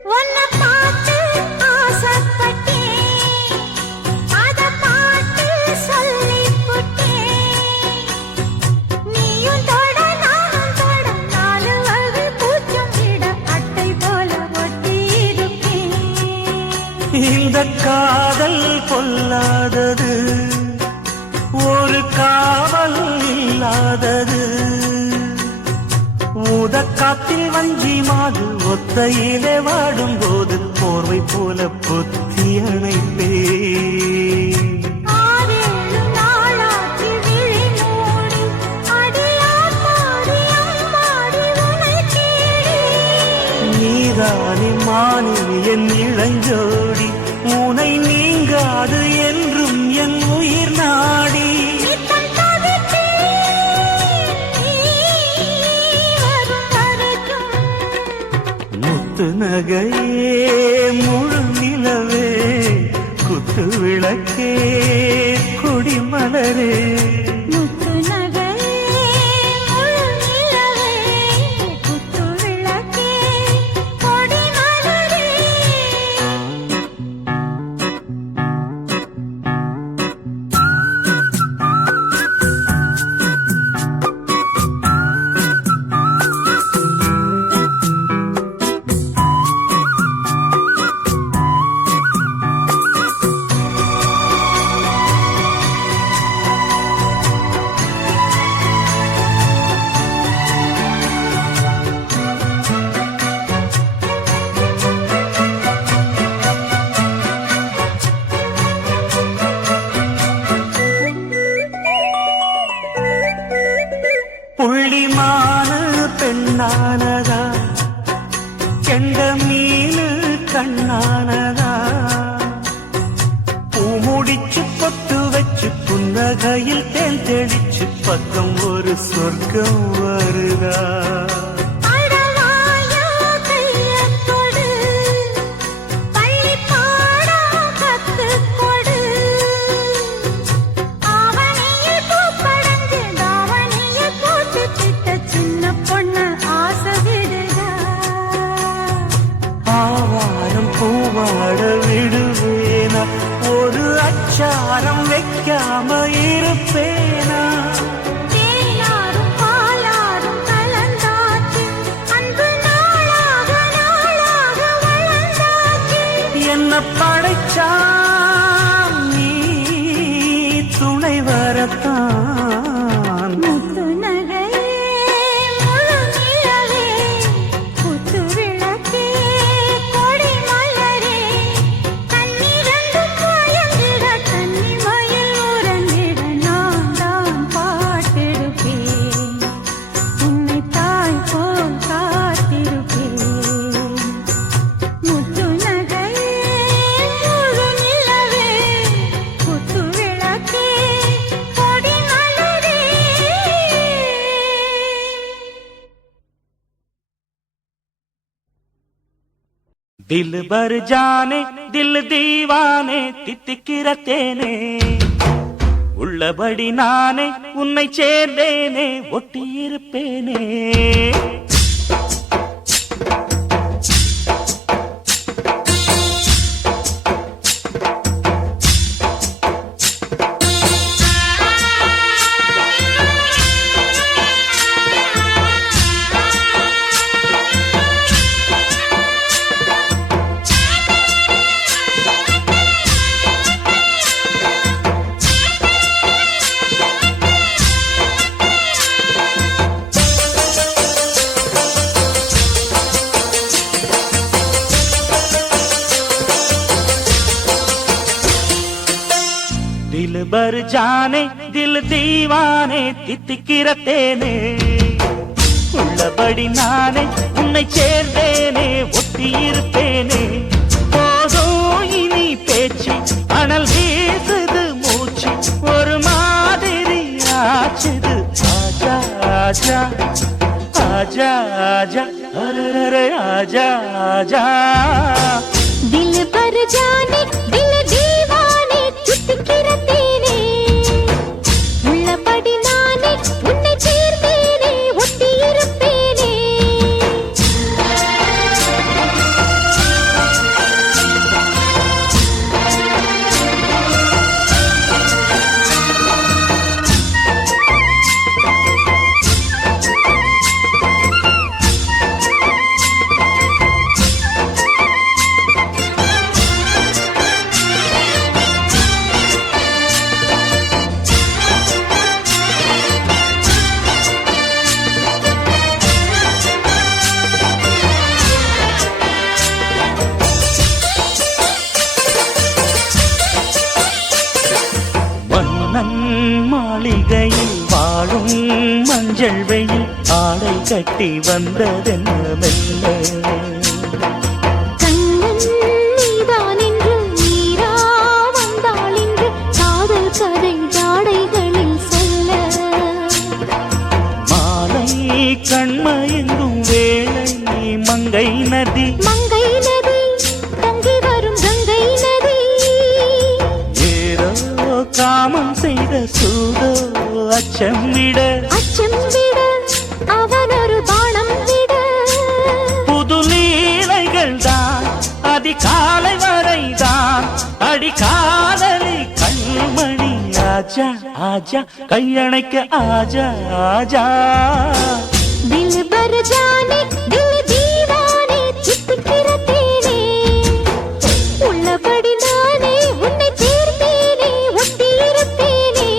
உன்னை பார்த்து ஆசைப்பட்டேன் அதை பார்த்து சொல்லிப் புட்டேன் நீயும் தொட நானும் தொட நாலு வகை பூச்சும் விட அட்டை போல ஒட்டி இருப்பேன் இந்த காதல் பொல்லாதது ஒரு காவல் இல்லாதது ஊதக்காத்தில் வஞ்சி மாது ஒத்தையிலே வாடும் போது போர்வை போல பொத்தி அணைப்பேன் ஆறேழு நாளாச்சு விழி மூடி அடியாத்தாடி அம்மாடி உனை தேடி நீதானே மானினி என் இளஞ்சோடி உனை நீங்காது என்றும் என் உயிர் நாடி நித்தம் தவித்தேன் நீ வரும் வரைக்கும் முத்து நகையே முழு நிலவே குத்து விளக்கே கொடி மலரே முத்து நகை முழு நிலவே குத்து விளக்கே கொடி மலரே புள்ளிமானு பெண்ணானதா கெண்ட மீனு கண்ணானதா பூமுடிச்சு பொட்டு வச்சு புன்னகையில் தேன் தெளிச்சு பக்கம் ஒரு சொர்க்கம் வருதா அடவாயா கையத் தொடு பள்ளி பாடம் கத்துக் கொடு ஆவணியில் பூப்படைஞ்சு தாவணியில் பூத்துக்கிட்ட சின்ன பொண்ணு ஆசை விடுதா ஆவாரம் பூவாட விடுவேனா ஒரு அச்சாரம் வைக்காம இருப்பேனா தேனாரும் பாலாரும் கலந்தாச்சு அன்பு நாளாக நாளாக வளர்ந்தாச்சு என்ன படைச்சா நீ துணை வரத்தான் முத்து நகை முழு நிலவே குத்து விளக்கே கொடி மலரே கண்ணிரண்டும் மயங்கிட கன்னி மயில் உறங்கிட நான் தான் பாட்டிருப்பேன் உன்னை தாய் போல் காத்திருப்பேன் முத்து நகை முழு நிலவே குத்து விளக்கே கொடி மலரே दिल भर जाने दिल दीवाने தித்திக்கிற தேனே உள்ளபடி நானே உன்னை சேர்ந்தேனே ஒட்டியிருப்பேனே दिल भर जाने दिल दीवाने தித்திக்கிற தேனே உள்ளபடி நானே உன்னை சேர்ந்தேனே ஒட்டி இருப்பேனே போதும் இனி பேச்சு அனல் வீசுது மூச்சு ஒரு மாதிரி ஆச்சுது ஆஜா ஆஜா ஆஜா ஆஜா அரரே ஆஜா ஆஜா दिल भर जाने दिल दीवाने தித்திக்கிற தேனே உள்ளபடி நானே உன்னை சேர்ந்தேனே ஒட்டி இருப்பேனே மன்னன் மாளிகையில் வாழும் மஞ்சள் வெயில் ஆடை கட்டி வந்ததென்ன மெல்ல கண்ணன் நீதான் என்று நீரா வந்தாள் என்று காதல் கதை ஜாடைகளில் சொல்ல மாலை கண்மயங்கும் வேளை மங்கை நதி மங்கை நதி தங்கி வரும் கங்கை நதி ஏதோ காமம் செய்த சூதோ அச்சம் விட அச்சம் விட அவன் ஒரு பானம் விட புது லீலைகள் தான் அதிகாலை வரைதான் அடிக்காதலி கண்மணி ஆஜா ஆஜா கையணைக்க ஆஜா ஆஜா दिल भर जाने दिल दीवाने தித்திக்கிற தேனே உள்ளபடி நானே உன்னை சேர்ந்தேனே ஒட்டி இருப்பேனே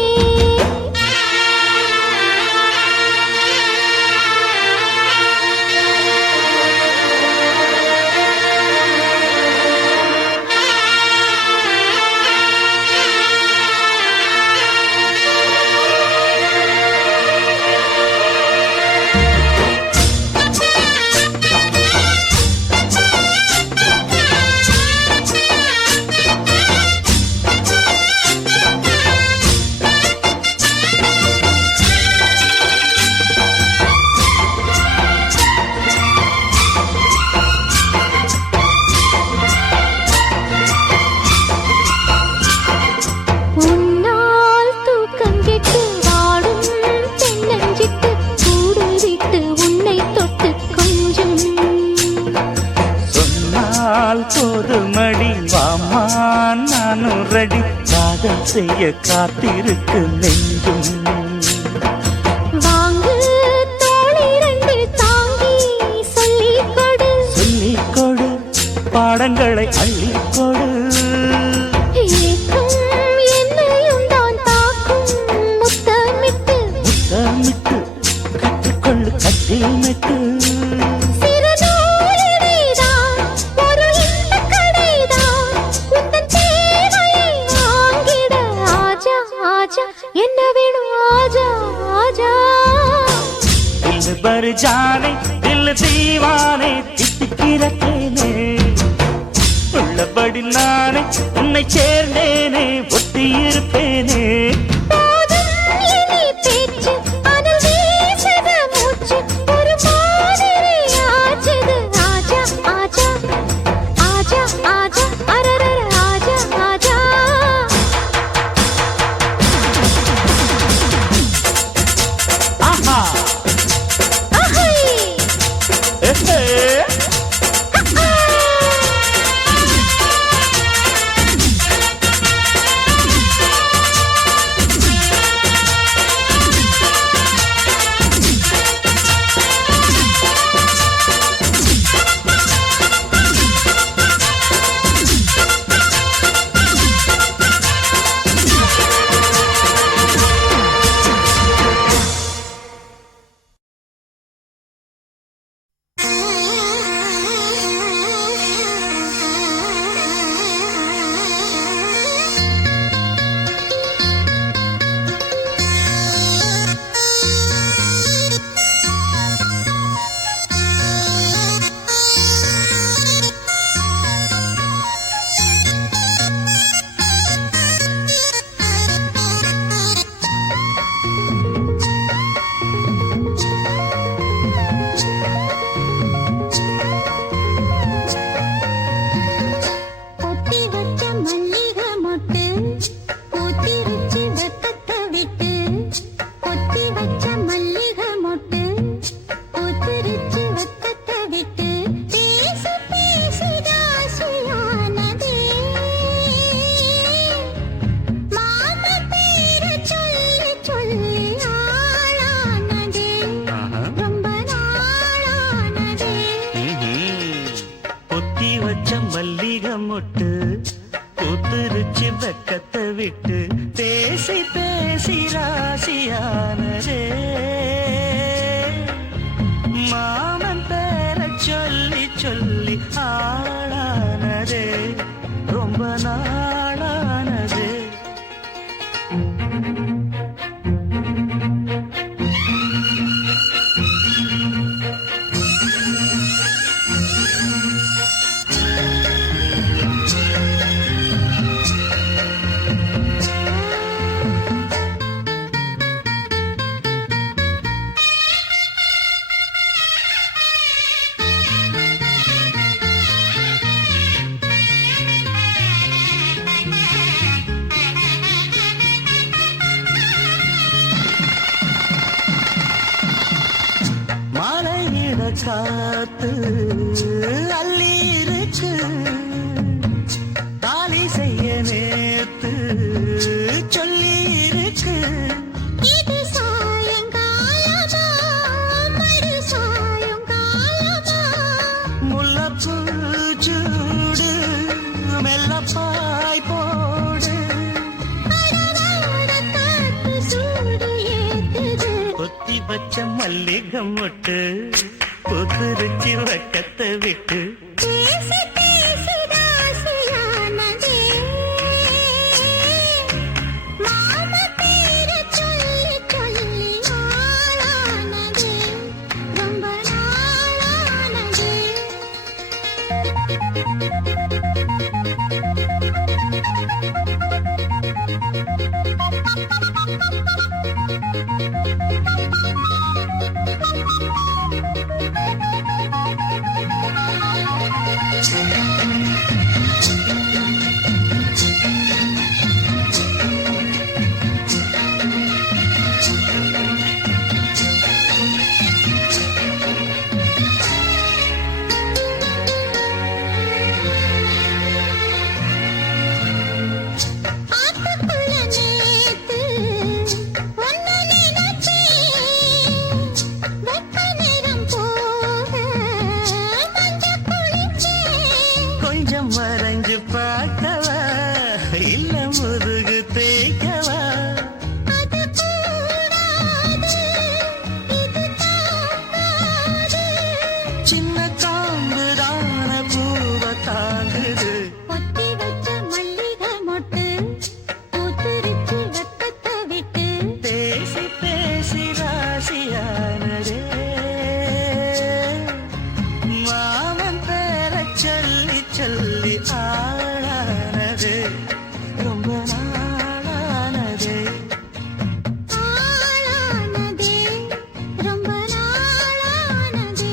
உன்னால் தூக்கம் கெட்டு வாடும் தென்னஞ்சிட்டு கூடு விட்டு உன்னை தொட்டு கொஞ்சம் சொன்னால் போதுமடி வாமா நானும் ரெடி காதல் செய்ய காத்திருக்கு நெஞ்சும் வாங்கு தோளி ரெண்டு தாங்கி சொல்லிக் கொடு சொல்லிக் கொடு பாடங்களை அள்ளிக் கொடு ஏக்கம் என்னையும் தான் தாக்கும் முத்தமிட்டு முத்தமிட்டு கற்றுக்கொள்ளு கட்டில் மெட்டு சிறு நூலினைதான் ஒரு இந்த கடைதான் உந்தன் தேவையை வாங்கிட ஆஜா ஆஜா என்ன வேணும் ஆஜா ஆஜா दिल भर जाने दिल दीवाने தித்திக்கிற தேனே உள்ளபடி நானே உன்னை சேர்ந்தேனே ஒட்டி இருப்பேனே போதும் இனி பேச்சு அனல் வீசுது மூச்சு ஒரு மாதிரி ஆச்சுது ஆஜா ஆஜா ஆஜா ஆஜா அரரர ஆஜா ஆஜா ஆஹா அஹை எஹே மொட்டு புத்துருச்சி வெக்கத்தை விட்டு பேசி பேசி ராசியானதே மாமன் பேர சொல்லி சொல்லி ஆளானதே ரொம்ப நாளானதே மலையிட காத்து அள்ளி இருக்கு தாலி செய்ய நேத்து சொல்லி இருக்கு இது சாயங்காலமா மறு சாயங்காலமா முல்லப்பூ சூடு மெல்லப்பாய் போடு அடவாட காத்து சூடு ஏத்துது கொத்தி வச்ச மல்லிகை மொட்டு புத்துருச்சி வெக்கத்தை விட்டு பேசி பேசி ராசியானதே மாம பேரு சொல்லி சொல்லி ஆளானதே ரொம்ப நாளானதே ஆத்துக்குள்ள நேத்து ஒன்னு நினைச்சேன் வெப்ப நேரம் போக மஞ்ச குளிச்சேன் கொஞ்சம் மறைஞ்சு பார்க்கவா இல்ல முதுகு தேய்க்கவா அது கூடாது இது தாங்காது சின்ன காம்புதான பூவ தாங்குது பொத்தி வச்ச மல்லிகை மொட்டு பூத்துருச்சி வெக்கத்தை விட்டு பேசி பேசி ராசியானதே மாமன் பேர சொல்லி சொல்லி ஆளானதே ரொம்ப நாளானதே ஆளானதே ரொம்ப நாளானதே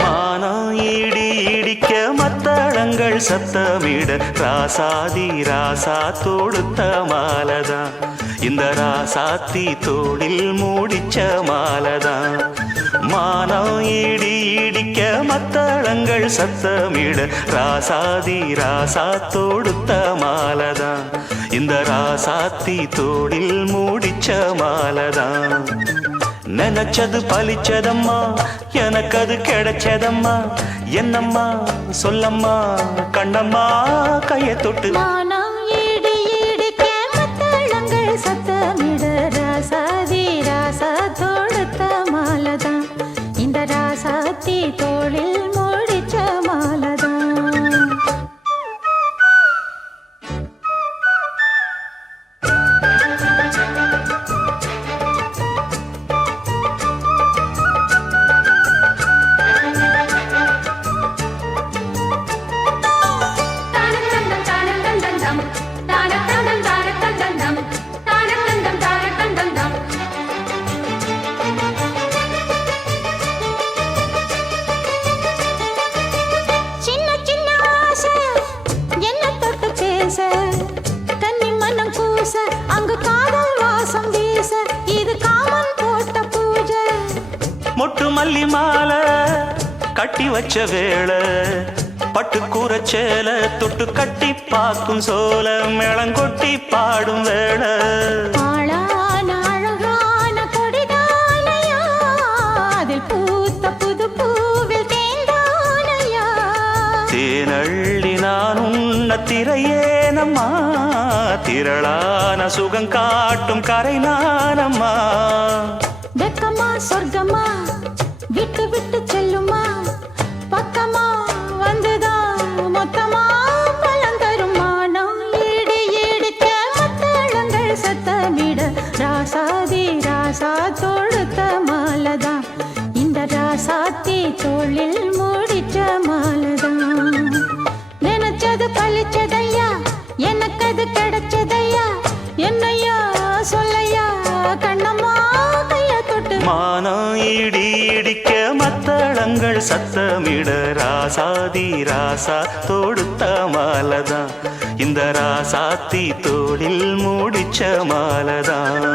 மானம் இடி இடிக்க மத்தளங்கள் சத்தமிட ராசாதி ராசா தொடுத்த மாலதான் இந்த ராசாத்தி தோளில் மூடிச்ச மாலதான் மானம் இடி இடிக்க மத்தளங்கள் சத்தமிட ராசாதி ராசா தொடுத்த மாலதான் இந்த ராசாத்தி தோளில் மூடிச்ச மாலதான் நினைச்சது பலிச்சதம்மா எனக்கு அது கிடைச்சதம்மா என்னம்மா சொல்லம்மா கண்ணம்மா கையை தொட்டு மானம் இடி இடிக்க மத்தளங்கள் சத்தமிட ராசாதி ராசா தொடுத்த மாலதான் இந்த ராசாத்தி தோளில் முடிச்ச மாலதான் தானம் மல்லி மாலை கட்டி வச்ச வேளை பட்டுக்கூற சேல தொட்டு கட்டி பார்க்கும் சோல மேளங்கொட்டி பாடும் வேளை ஆளான அழகான கொடிதானையா அதில் பூத்த புது பூவில் தேந்தானையா தேனள்ளி நான் உன்ன திரையேனம்மா திரளான சுகம் காட்டும் கரை நானம்மா வெக்கமா சொர்க்கமா விட்டு விட்டு செல்லுமா பக்கமா வந்துதான் மொத்தமா பலம் தருமா நான் ஈடு ஈடுக்க மத்தளங்கள் சத்தமிட ராசாதி ராசா தொடுத்த மாலதான் இந்த ராசாத்தி தோளில் மூடிச்ச மாலதான் நினைச்சது பழிச்சதையா எனக்கு அது கிடைச்சதையா என்னையா சொல்லையா கண்ணம்மா கைய தொட்டு மானம் இடி இடிக்க மத்தளங்கள் சத்தமிட ராசாதி ராசா தொடுத்த மாலதான் இந்த ராசாத்தி தோளில் மூடிச்ச மாலதான்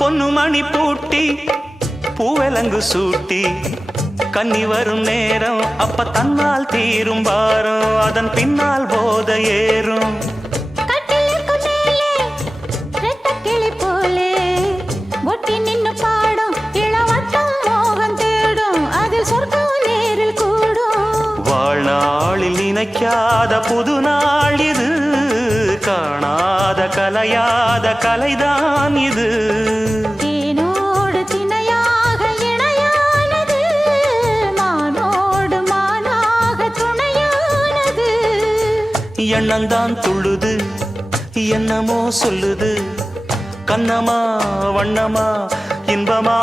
பொன்னுமணி பூட்டி பூவலங்கு சூட்டி கன்னி வரும் நேரம் அப்ப தன்னால் தீரும் பாரம் அதன் பின்னால் போத ஏறும் கட்டிலுக்கு மேலே ரெட்டக்கிளி போலே ஒட்டி நின்னு பாடும் இளவட்டம் மோகம் தேடும் அதில் சொர்க்கம் நேரில் கூடும் வாழ்நாளில் நினைக்காத புது நாள் இது காணாத கலையாத கலைதான் இது தேனோடு திணையாக இணையானது மானோடு மானாக துணையானது எண்ணந்தான் துள்ளுது என்னமோ சொல்லுது கண்ணமா வண்ணமா இன்பமா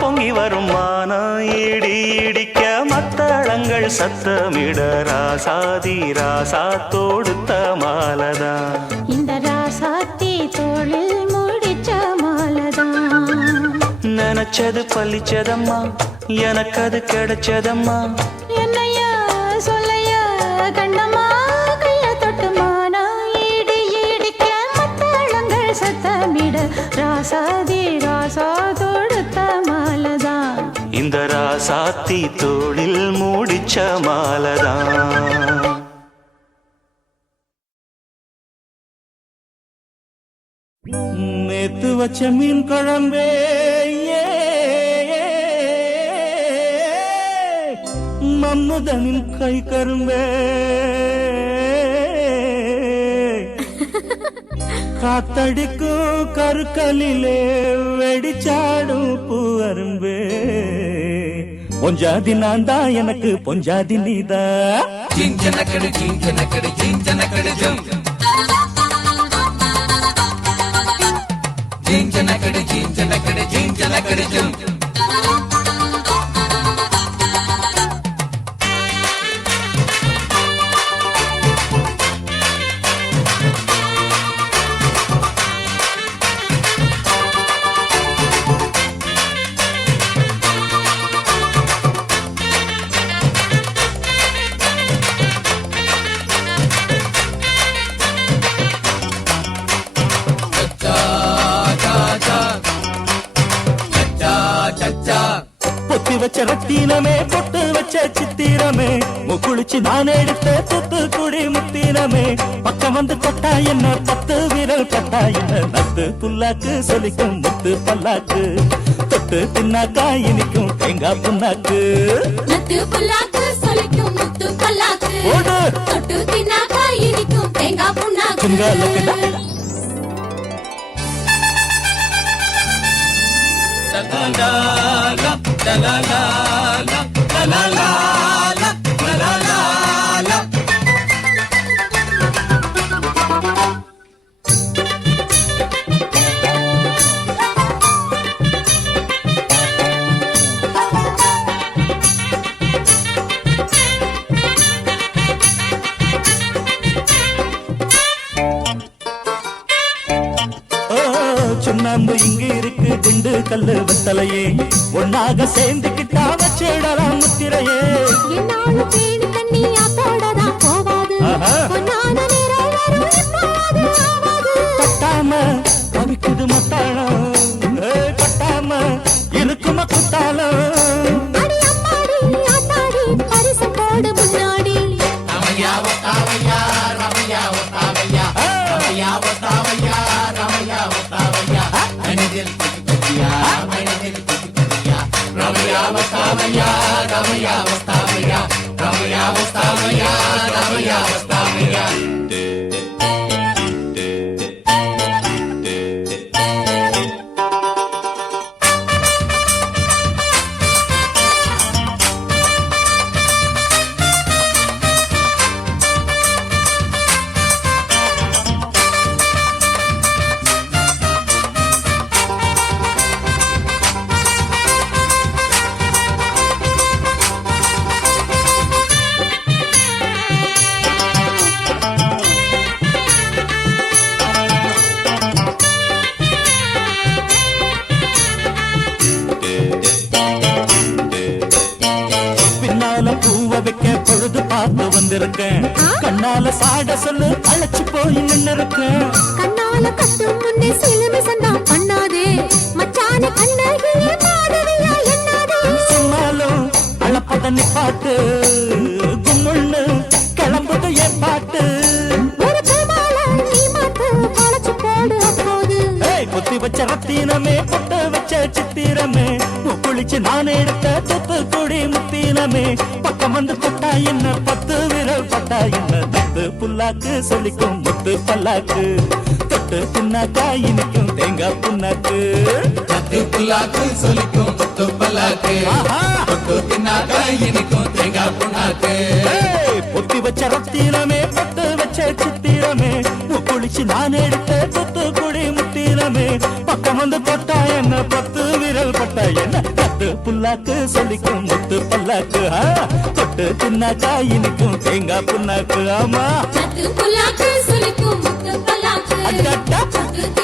பொங்கி வரும் மானம் இடி இடிக்க மத்தளங்கள் சத்தமிட ராசாதி ராசா தொடுத்த மாலதான் இந்த ராசாத்தி தோளில் முடிச்ச மாலதான் நினைச்சது பழிச்சதம்மா எனக்கு அது கிடைச்சதம்மா என்னையா சொல்லையா கண்ணம்மா கைய தொட்டுமானா ஈடு ஈடிக்க மத்தளங்கள் சத்தமிட ராசாதி ராசா தொடுத்த மாலதான் இந்த ராசாத்தி தோளில் மூடிச்ச மாலதான் நேத்து வச்ச மீன் குழம்பே மம்முதனின் கை கரும்பே காத்தடிக்கும் கருக்கலிலே வெடிச்சாடும் பூ அரும்பே பொஞ்சாதி நான் தான் எனக்கு பொஞ்சாதி நீதா பொத்தி வச்ச ரத்தினமே பொட்டு வச்ச சித்திரமே முக்குளிச்சு நான் எடுத்த தூத்துக்குடி முத்தினமே பக்கம் வந்து கொட்டா என்ன 10 விரல் பட்டா என்ன நத்து புல்லாக்கு சொலிக்கும் முத்து பல்லாக்கு தொட்டு தின்னாக்கா இனிக்கும் தேங்காய் புண்ணாக்கு நத்து புல்லாக்கு சொலிக்கும் முத்து பல்லாக்கு ஓடு தொட்டு தின்னாக்கா இனிக்கும் தேங்காய் புண்ணாக்கு பொங்காலுக்கு சுண்ணாம்பு இங்க இருக்கு திண்டு கல்லு வெத்தலையே ஒன்னாக சேர்ந்துக்கிட்டா வச்சிடலாம் முத்திரையே என்னாலும் தேடி தண்ணியா போடதான் போவாது ஆஹா. பொன்னான நேரம் வரும் எப்போது ஆவாது கட்டாம கவிக்குது மத்தாளம் கட்டாம இருக்கும குத்தாளம் அடி அம்மாடி ஆத்தாடி பரிசு போடு முன்னாடி பின்னால பூவ வைக்க பொழுது பார்த்து வந்திருக்கேன் கண்ணால சாட சொல்லு அழைச்சு போய் நின்னு இருக்கேன் கண்ணால கட்டும் முன்னே சிலுமி சந்தா பண்ணாதே மச்சான கண்ணகியே மாதவியா என்னாதே சொன்னாலும் அழப்பத நிப்பாட்டு கும்முன்னு கிளம்புது என் பாட்டு ஒரு பூமால நீ மாத்து பழச்சு போடு அப்போது குத்தி வச்ச ரத்தினமே பொட்டு வச்ச சித்திரமே குளிச்சு நான் எடுத்த தொத்து குடி முத்தினமே பக்கம் வந்து தொட்டா என்ன 10 விரல் பட்டா என்ன தொத்து புல்லாக்கு சொல்லிக்கும் முத்து பல்லாக்கு தொட்டு புண்ணாக்கா இனிக்கும் தேங்காய் புண்ணாக்கு பத்து புல்லாக்கு சொல்லிக்கும் பத்து பல்லாக்கு ஆஹா. பத்து தின்னாக்க இனிக்கும் தேங்காய் புண்ணாக்கு பொத்தி வச்ச ரத்தினமே பொட்டு வச்ச சித்திரமே குளிச்சு நான் எடுத்த தொத்து குடி முத்தினமே பக்கம் வந்து தொட்டா என்ன 10 விரல் பட்டா என்ன தொட்டு புல்லாக்கு சொல்லிக்கும் முத்து பல்லாக்கு தொட்டு தின்னாக்கா இனிக்கும் தேங்காய் புண்ணாக்கு ஆமா பத்து புல்லாக்கு சுலிக்கும் முத்து பல்லாக்கு அடடா. பத்து